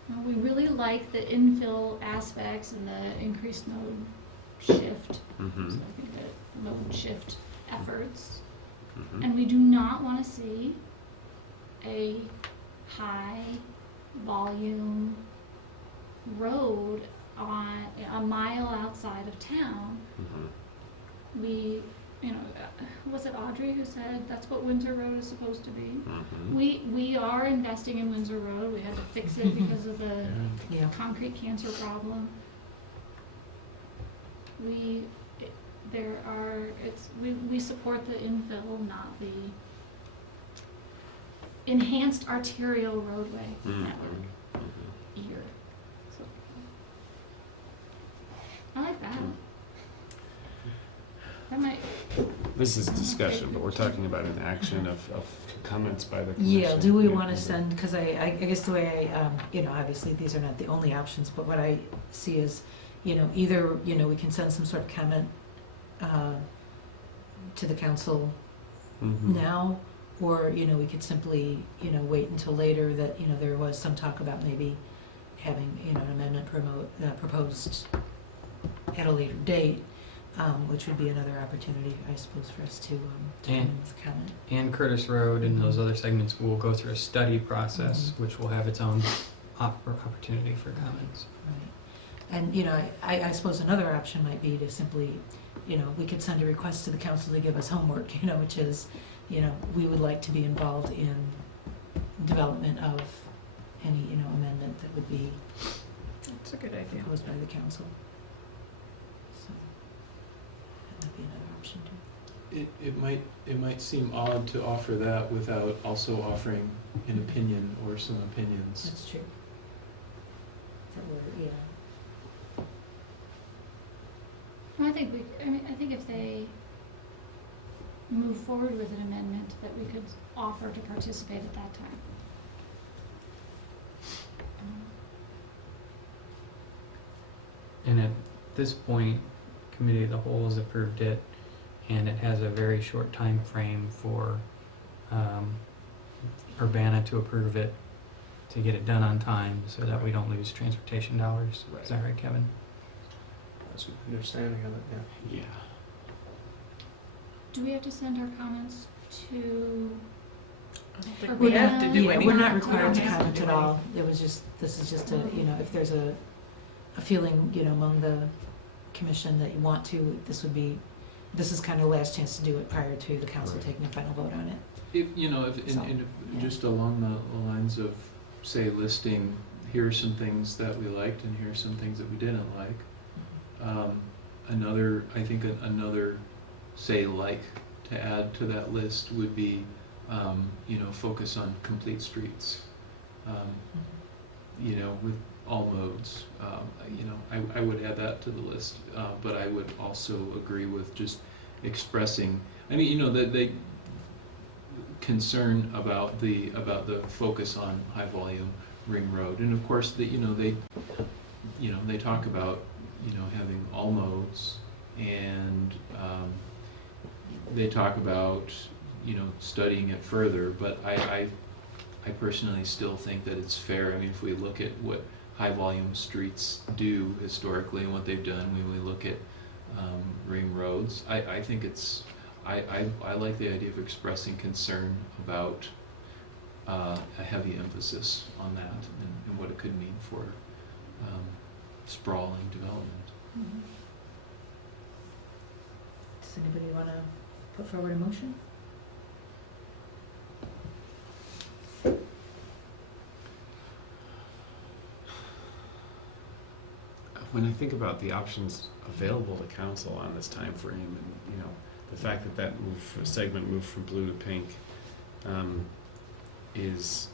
well, we really like the infill aspects and the increased node shift. Mm-hmm. So I think that node shift efforts, Mm-hmm. and we do not wanna see a high volume road on a mile outside of town. Mm-hmm. We, was it Audrey who said that's what Windsor Road is supposed to be? Mm-hmm. We are investing in Windsor Road, we had to fix it because of the Yeah. concrete cancer problem. We support the infill, not the enhanced arterial roadway Mm-hmm. network here. So, I like that. That might, This is discussion, but we're talking about an action of comments by the commission. Yeah, do we want to send, because I guess the way I, obviously these are not the only options, but what I see is, either, we can send some sort of comment to the council Mhm. now, or, we could simply, wait until later that, there was some talk about maybe having, an amendment proposed at a later date, which would be another opportunity, I suppose, for us to And- comment. And Curtis Road and those other segments will go through a study process, Mhm. which will have its own opportunity for comments. Right. And, I suppose another option might be to simply, we could send a request to the council to give us homework, which is, we would like to be involved in development of any, amendment that would be That's a good idea. proposed by the council. So, that might be another option too. It might seem odd to offer that without also offering an opinion or some opinions. That's true. That we're, yeah. I think if they move forward with an amendment, that we could offer to participate at that time. And at this point, Committee of the Whole has approved it, and it has a very short time frame for Urbana to approve it, to get it done on time, so that we don't lose transportation dollars. Right. Is that right, Kevin? That's my understanding of it, yeah. Yeah. Do we have to send our comments to, I don't think Or we have to do Yeah, anything. we're not We don't required to have to comment do at all. It was just, this is just a, if there's a feeling, among the commission that you want to, this would be, this is kind of the last chance to do it prior to the council Right. taking a final vote on it. So, yeah. Just along the lines of, say, listing, here are some things that we liked and here are some things that we didn't like. Another, say, like, to add to that list would be, focus on complete streets. With all modes, I would add that to the list, but I would also agree with just expressing, the concern about the focus on high volume ring road, and of course they talk about having all modes, and they talk about studying it further, but I personally still think that it's fair. I mean, if we look at what high volume streets do historically and what they've done, when we look at ring roads, I think it's I like the idea of expressing concern about a heavy emphasis on that and what it could mean for sprawling development. Mhm. Does anybody want to put forward a motion? When I think about the options available to council on this time frame, and the fact that segment moved from blue to pink is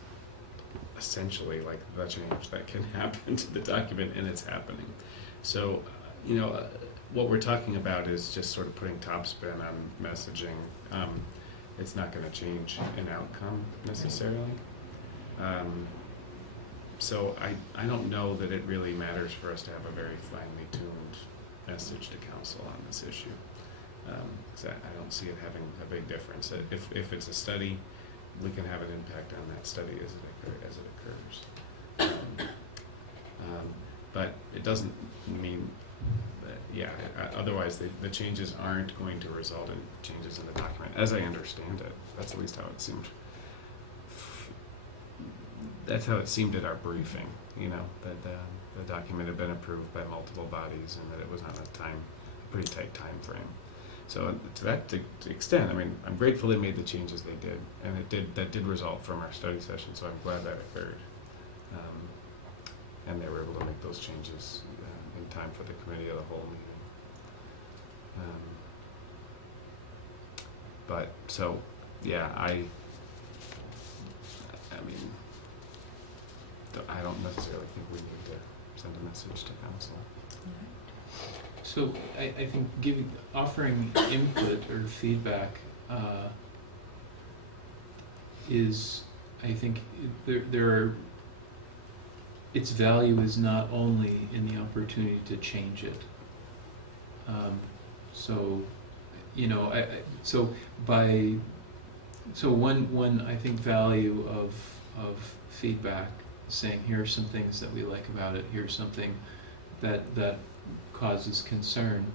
essentially like the change that can happen to the document, and it's happening. So, what we're talking about is just sort of putting top spin on messaging. It's not going to change an outcome necessarily. So I don't know that it really matters for us to have a very finely tuned message to council on this issue. 'Cause I don't see it having a big difference. If it's a study, we can have an impact on that study as it occurs. But it doesn't mean that, otherwise the changes aren't going to result in changes in the document, as I understand it. That's at least how it seemed. That's how it seemed at our briefing, that the document had been approved by multiple bodies and that it was on a pretty tight time frame. So to that extent, I mean, I'm grateful they made the changes they did, and that did result from our study session, so I'm glad that occurred. And they were able to make those changes in time for the committee of the whole meeting. I don't necessarily think we need to send a message to council. So I think offering input or feedback is, I think there are, its value is not only in the opportunity to change it. One I think value of feedback, saying here are some things that we like about it, here's something that causes concern.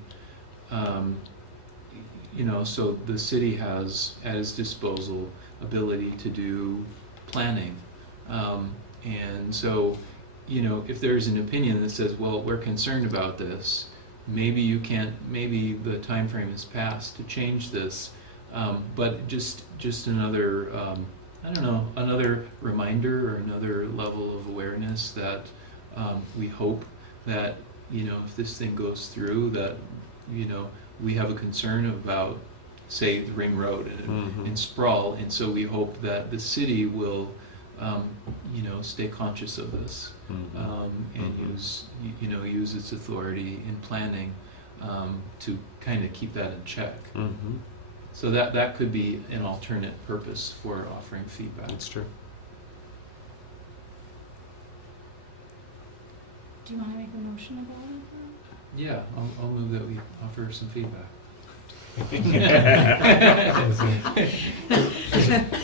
So the city has at its disposal ability to do planning, and so if there's an opinion that says, well, we're concerned about this, maybe the time frame is passed to change this, but just another another reminder or another level of awareness that we hope that if this thing goes through, that we have a concern about, say, the ring road and sprawl, and so we hope that the city will stay conscious of this, and use its authority in planning to kind of keep that in check. So that could be an alternate purpose for offering feedback. That's true. Do you want to make a motion about it? Yeah, I'll move that we offer some feedback.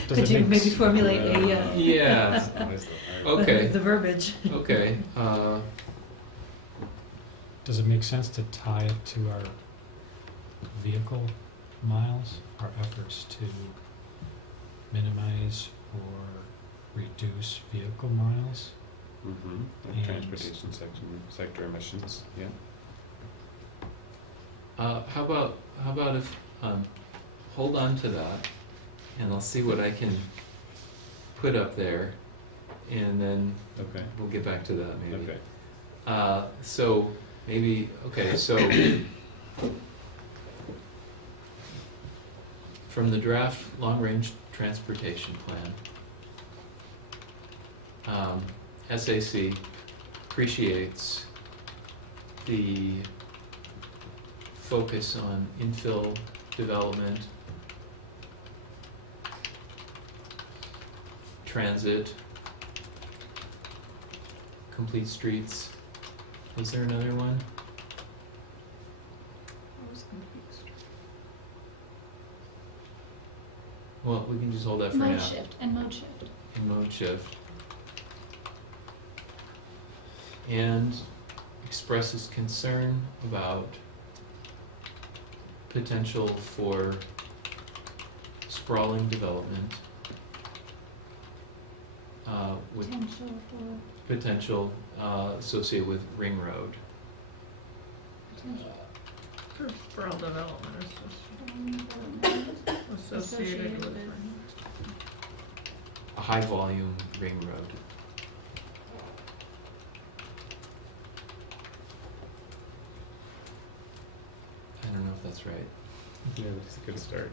Could you maybe formulate Yeah. Okay. the verbiage? Okay. Does it make sense to tie it to our vehicle miles, our efforts to minimize or reduce vehicle miles? And And- transportation sector emissions, yeah. How about if, hold on to that, and I'll see what I can put up there, and then Okay, we'll get back to that maybe. okay. So maybe, okay, so from the draft long-range transportation plan, SAC appreciates the focus on infill development, transit, complete streets. Was there another one? I was confused. Well, we can just hold that for now. Mode shift and mode shift. And mode shift. And expresses concern about potential for sprawling development, with Potential for, potential associated with Ring Road. potential For sprawl development development. associated with. A high volume Ring Road. I don't know if that's right. Yeah, that's a good start.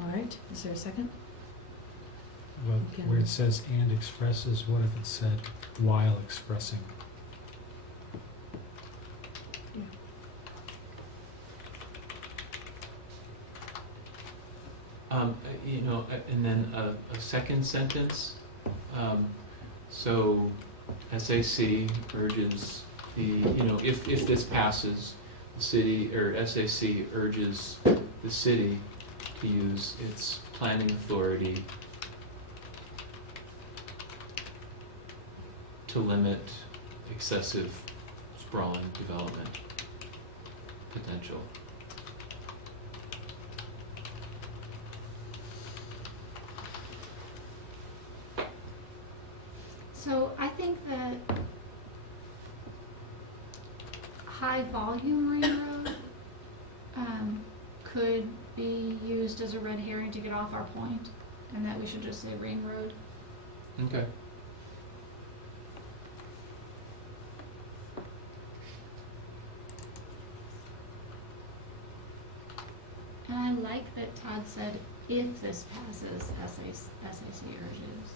All right, is there a second? Well, Okay. where it says "and expresses," what if it said "while expressing"? You know, and then a second sentence, so SAC urges the, you know, if this passes, the city, or SAC urges the city to use its planning authority to limit excessive sprawling development potential. So I think that high volume Ring Road could be used as a red herring to get off our point, and that we should just say Ring Road. Okay. And I like that Todd said, if this passes, SAC urges.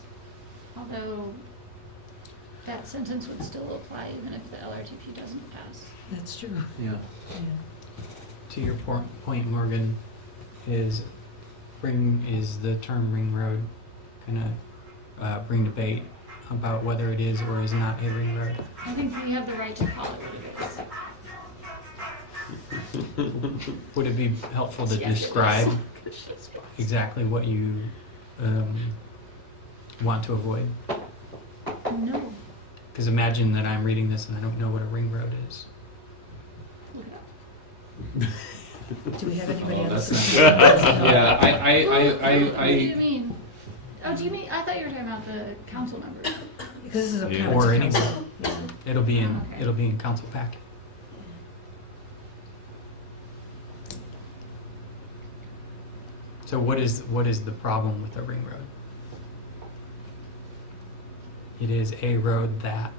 Although that sentence would still apply even if the LRTP doesn't pass. That's true. Yeah. Yeah. To your point, Morgan, is the term Ring Road gonna bring debate about whether it is or is not a ring road? I think we have the right to call it what it is. Would it be helpful to Yes, it describe is. exactly what you want to avoid? No. Because imagine that I'm reading this and I don't know what a ring road is. Look it up. Do we have anybody Oh, else? that's who doesn't know? Yeah, What do you mean? Oh, do you mean, I thought you were talking about the council members. Because this is a Yeah. council. Or anyone. Yeah. It'll be in Okay. it'll be in council packet. So what is the problem with a ring road? It is a road that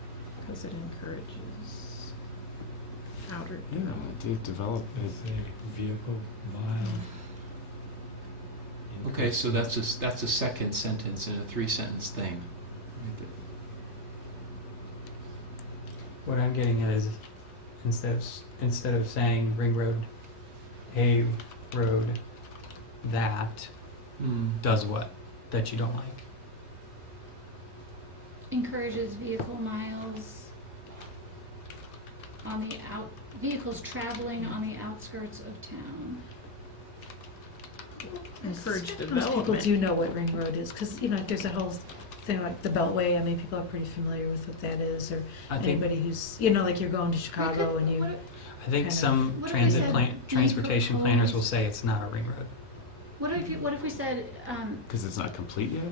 Because it encourages outer Yeah, development. develop. Is a vehicle mile? Okay, so that's a second sentence in a 3-sentence thing. what I'm getting at is instead of saying ring road, a road that does what that you don't like. Encourages vehicle miles on the vehicles traveling on the outskirts of town. Encourage Most people development. do know what Ring Road is, because, you know, there's that whole thing like the Beltway. I mean, people are pretty familiar with what that is, or I think anybody who's, you know, like you're going to Chicago and you, I think kind of- some What if we said transportation make planners will proposed- say it's not a ring road. What if we said, Because it's not complete yet?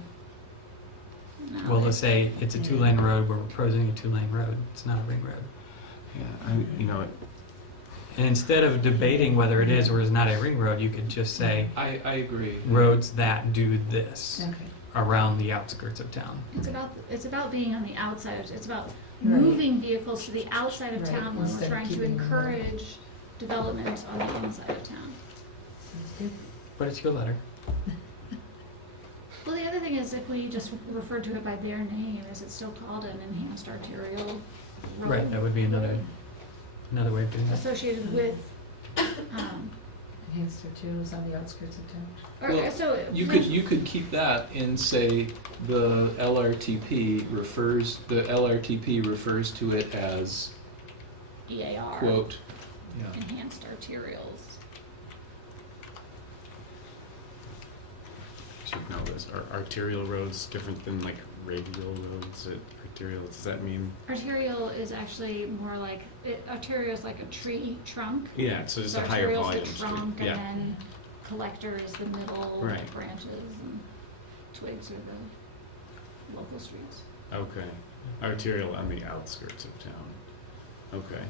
No, Well, let's say it's a two-lane road, we're proposing a two-lane road, it's not a ring road. Yeah, you know, And instead of debating whether it is or is not a ring road, you could just say, I agree. roads that do this Okay. around the outskirts of town. It's about being on the outside, it's about Right. moving vehicles to the outside of Right, town when we're instead of trying to keeping them encourage development on the inside of town. Sounds good. But it's your letter. Well, the other thing is if we just refer to it by their name, is it still called an enhanced arterial road? Right, that would be another way of doing that. Associated with, Enhanced arterials on the outskirts of town. Well, so. You could keep that and say the LRTP refers to it as, EAR. quote, yeah. Enhanced arterials. should know this. Are arterial roads different than like radial roads? Arterial, does that mean? Arterial is actually more like, arterial is like a tree trunk. Yeah, so just So a higher arterial's volume the street. trunk, and Yeah. then collector is the middle, Right. the branches, and twigs are the local streets. Okay. Arterial on the outskirts of town. Okay.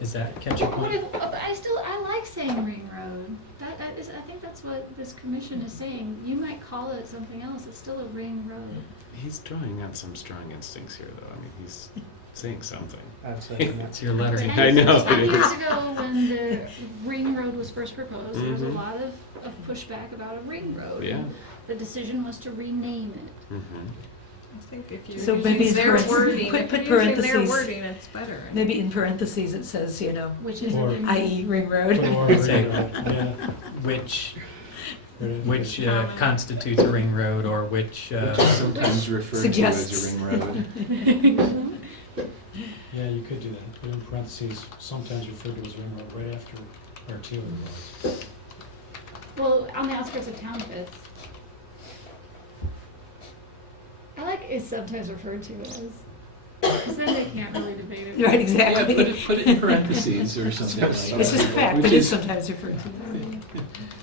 Is that catch your What point? if, I like saying ring road. That is, I think that's what this commission is saying. You might call it something else, it's still a ring road. He's drawing on some strong instincts here, though. I mean, he's saying something. I'd say It's that's your letter. I know, 10 it years is. ago, when the ring road was first proposed, there was a Mhm. lot of pushback about a ring road. Yeah. The decision was to rename it. Mm-hmm. I think if you're So maybe using in their parentheses- wording, put if you're using their parentheses. wording, it's better. Maybe in parentheses it says, Which is Or- in i.e. Ring Road. Say, Yeah. which Right. constitutes a ring road, or which Sometimes referred to Suggests. as a ring road. Yeah, you could do that. Put in parentheses, sometimes referred to as ring road, right after arterial road. Well, on the outskirts of town fits. I like is sometimes referred to as, because then they can't really debate it. Right, Yeah, exactly. put it in parentheses or something like that. It's just a fact, Which but it's is- sometimes referred to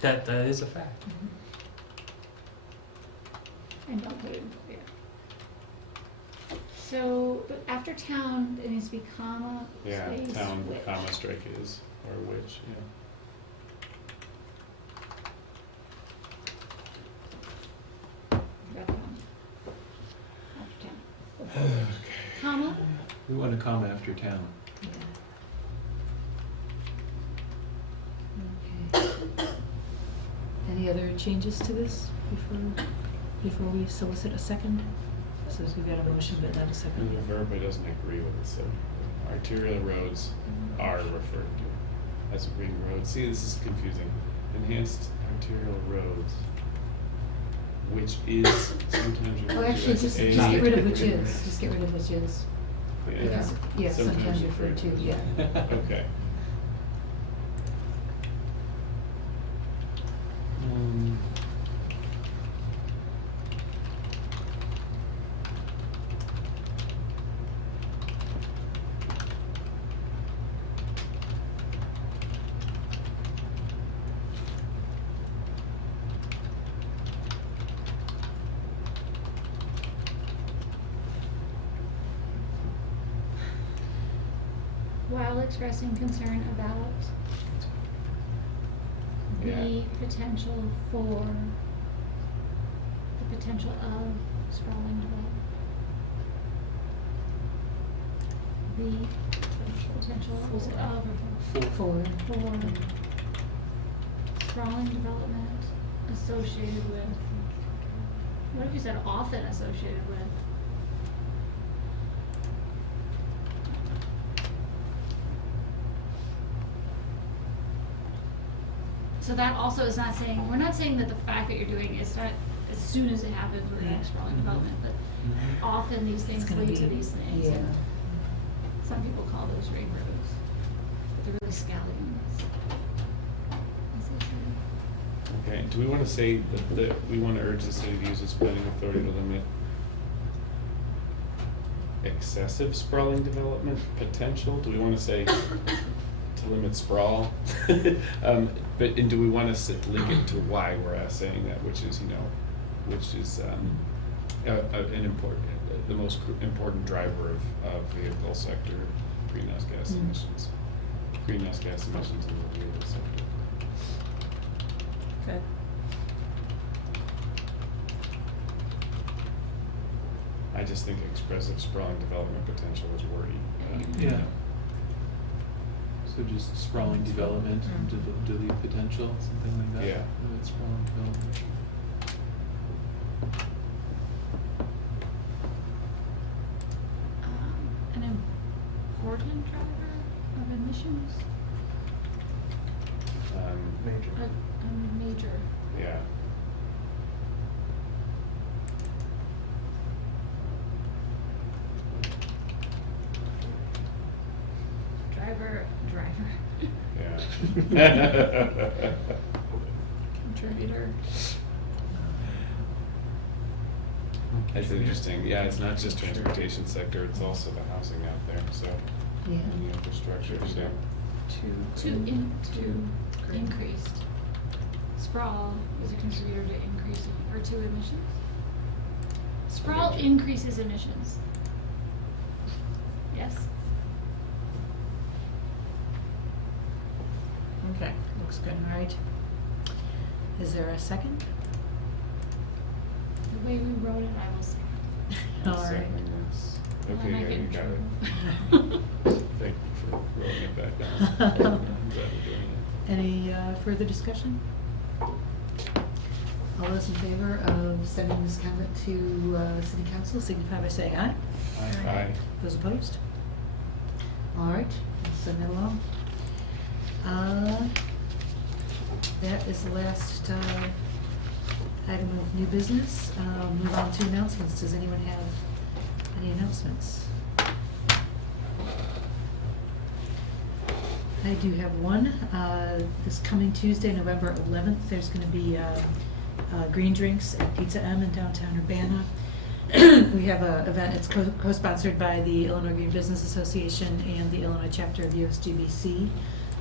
that. that is a fact. And don't put it in, yeah. So, but after town, it needs to be comma, Yeah, space, town, which. comma, strike is, or which, yeah. Got comma. After town. Comma, We want a comma after town. Okay. Any other changes to this before we solicit a second? So we've got a motion but not a And second. the verb doesn't agree with it, so arterial roads are referred to as ring roads. See, this is confusing. Enhanced arterial roads, which is sometimes referred Oh, to actually, as just a get rid of which ring is, road. just get rid of which is. Yeah. Because, yeah, sometimes referred to, yeah. Okay. while expressing concern about the Yeah. potential for, the potential of sprawling development. The potential was it of or For. for sprawling development associated with, what if you said often associated with? So that also is not saying, we're not saying that the fact that you're doing is not, as soon as it happens, we're gonna have sprawling development, but often these things It's gonna lead to be- these things. Yeah. And some people call those ring roads, but they're really scallions. As they say. Okay, do we want to say that we want to urge the city to use its planning authority to limit excessive sprawling development potential? Do we want to say to limit sprawl? And do we want to link it to why we're saying that, which is, an important, the most important driver of vehicle sector, greenhouse gas Mm. emissions. Greenhouse gas emissions in the vehicle sector. Okay. I just think expressive sprawling development potential is wordy. Yeah. So just sprawling development, delete potential, something like that? Yeah. Sprawling development. An important driver of emissions, Major. a major. Yeah. Driver. Yeah. Contributor. It's interesting, yeah, it's not just transportation sector, it's also the housing out there, so, Yeah. and the infrastructure, so. To increased. Sprawl is a contributor to increasing, or to emissions? Sprawl Major. increases emissions. Yes? Okay, looks good, all right. Is there a second? The way we wrote it, I will say. All right. Second is- Well, Okay, I might yeah, get you in got trouble. it. Thank you for rolling it back down. I'm glad we're doing it. Any further discussion? All those in favor of sending this comment to city council signify by saying aye. Aye. Those opposed? All right, let's send that along. That is the last item of new business. Move on to announcements. Does anyone have any announcements? I do have one. This coming Tuesday, November 11th, there's going to be green drinks at Pizza M in downtown Urbana. We have an event, it's co-sponsored by the Illinois Green Business Association and the Illinois chapter of USGBC.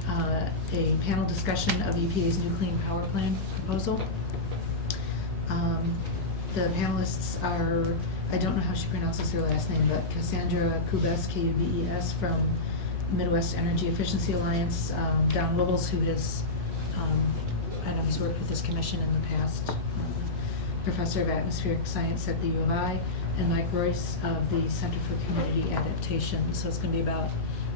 A panel discussion of EPA's new clean power plan proposal. The panelists are, I don't know how she pronounces her last name, but Cassandra Kubes, Kubes, from Midwest Energy Efficiency Alliance, Don Wibbles, who is, I know he's worked with this commission in the past, professor of atmospheric science at the U of I, and Mike Royce of the Center for Community Adaptation. So it's going to be about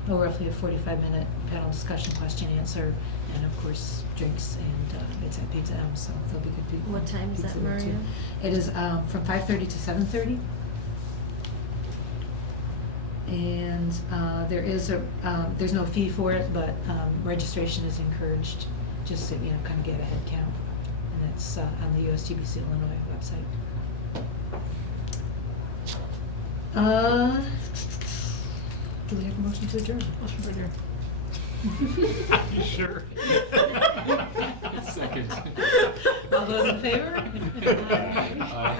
roughly a 45-minute panel discussion, question, answer, and of course drinks, and it's at Pizza M, so there'll be good people. What time is Pizza that, there, too. Maria? It is from 5:30 to 7:30. And there is there's no fee for it, but registration is encouraged, just to, kind of get a head count. And it's on the USGBC Illinois website. Do we have a motion to adjourn? Motion to adjourn. You sure? Second. All those in favor? Aye.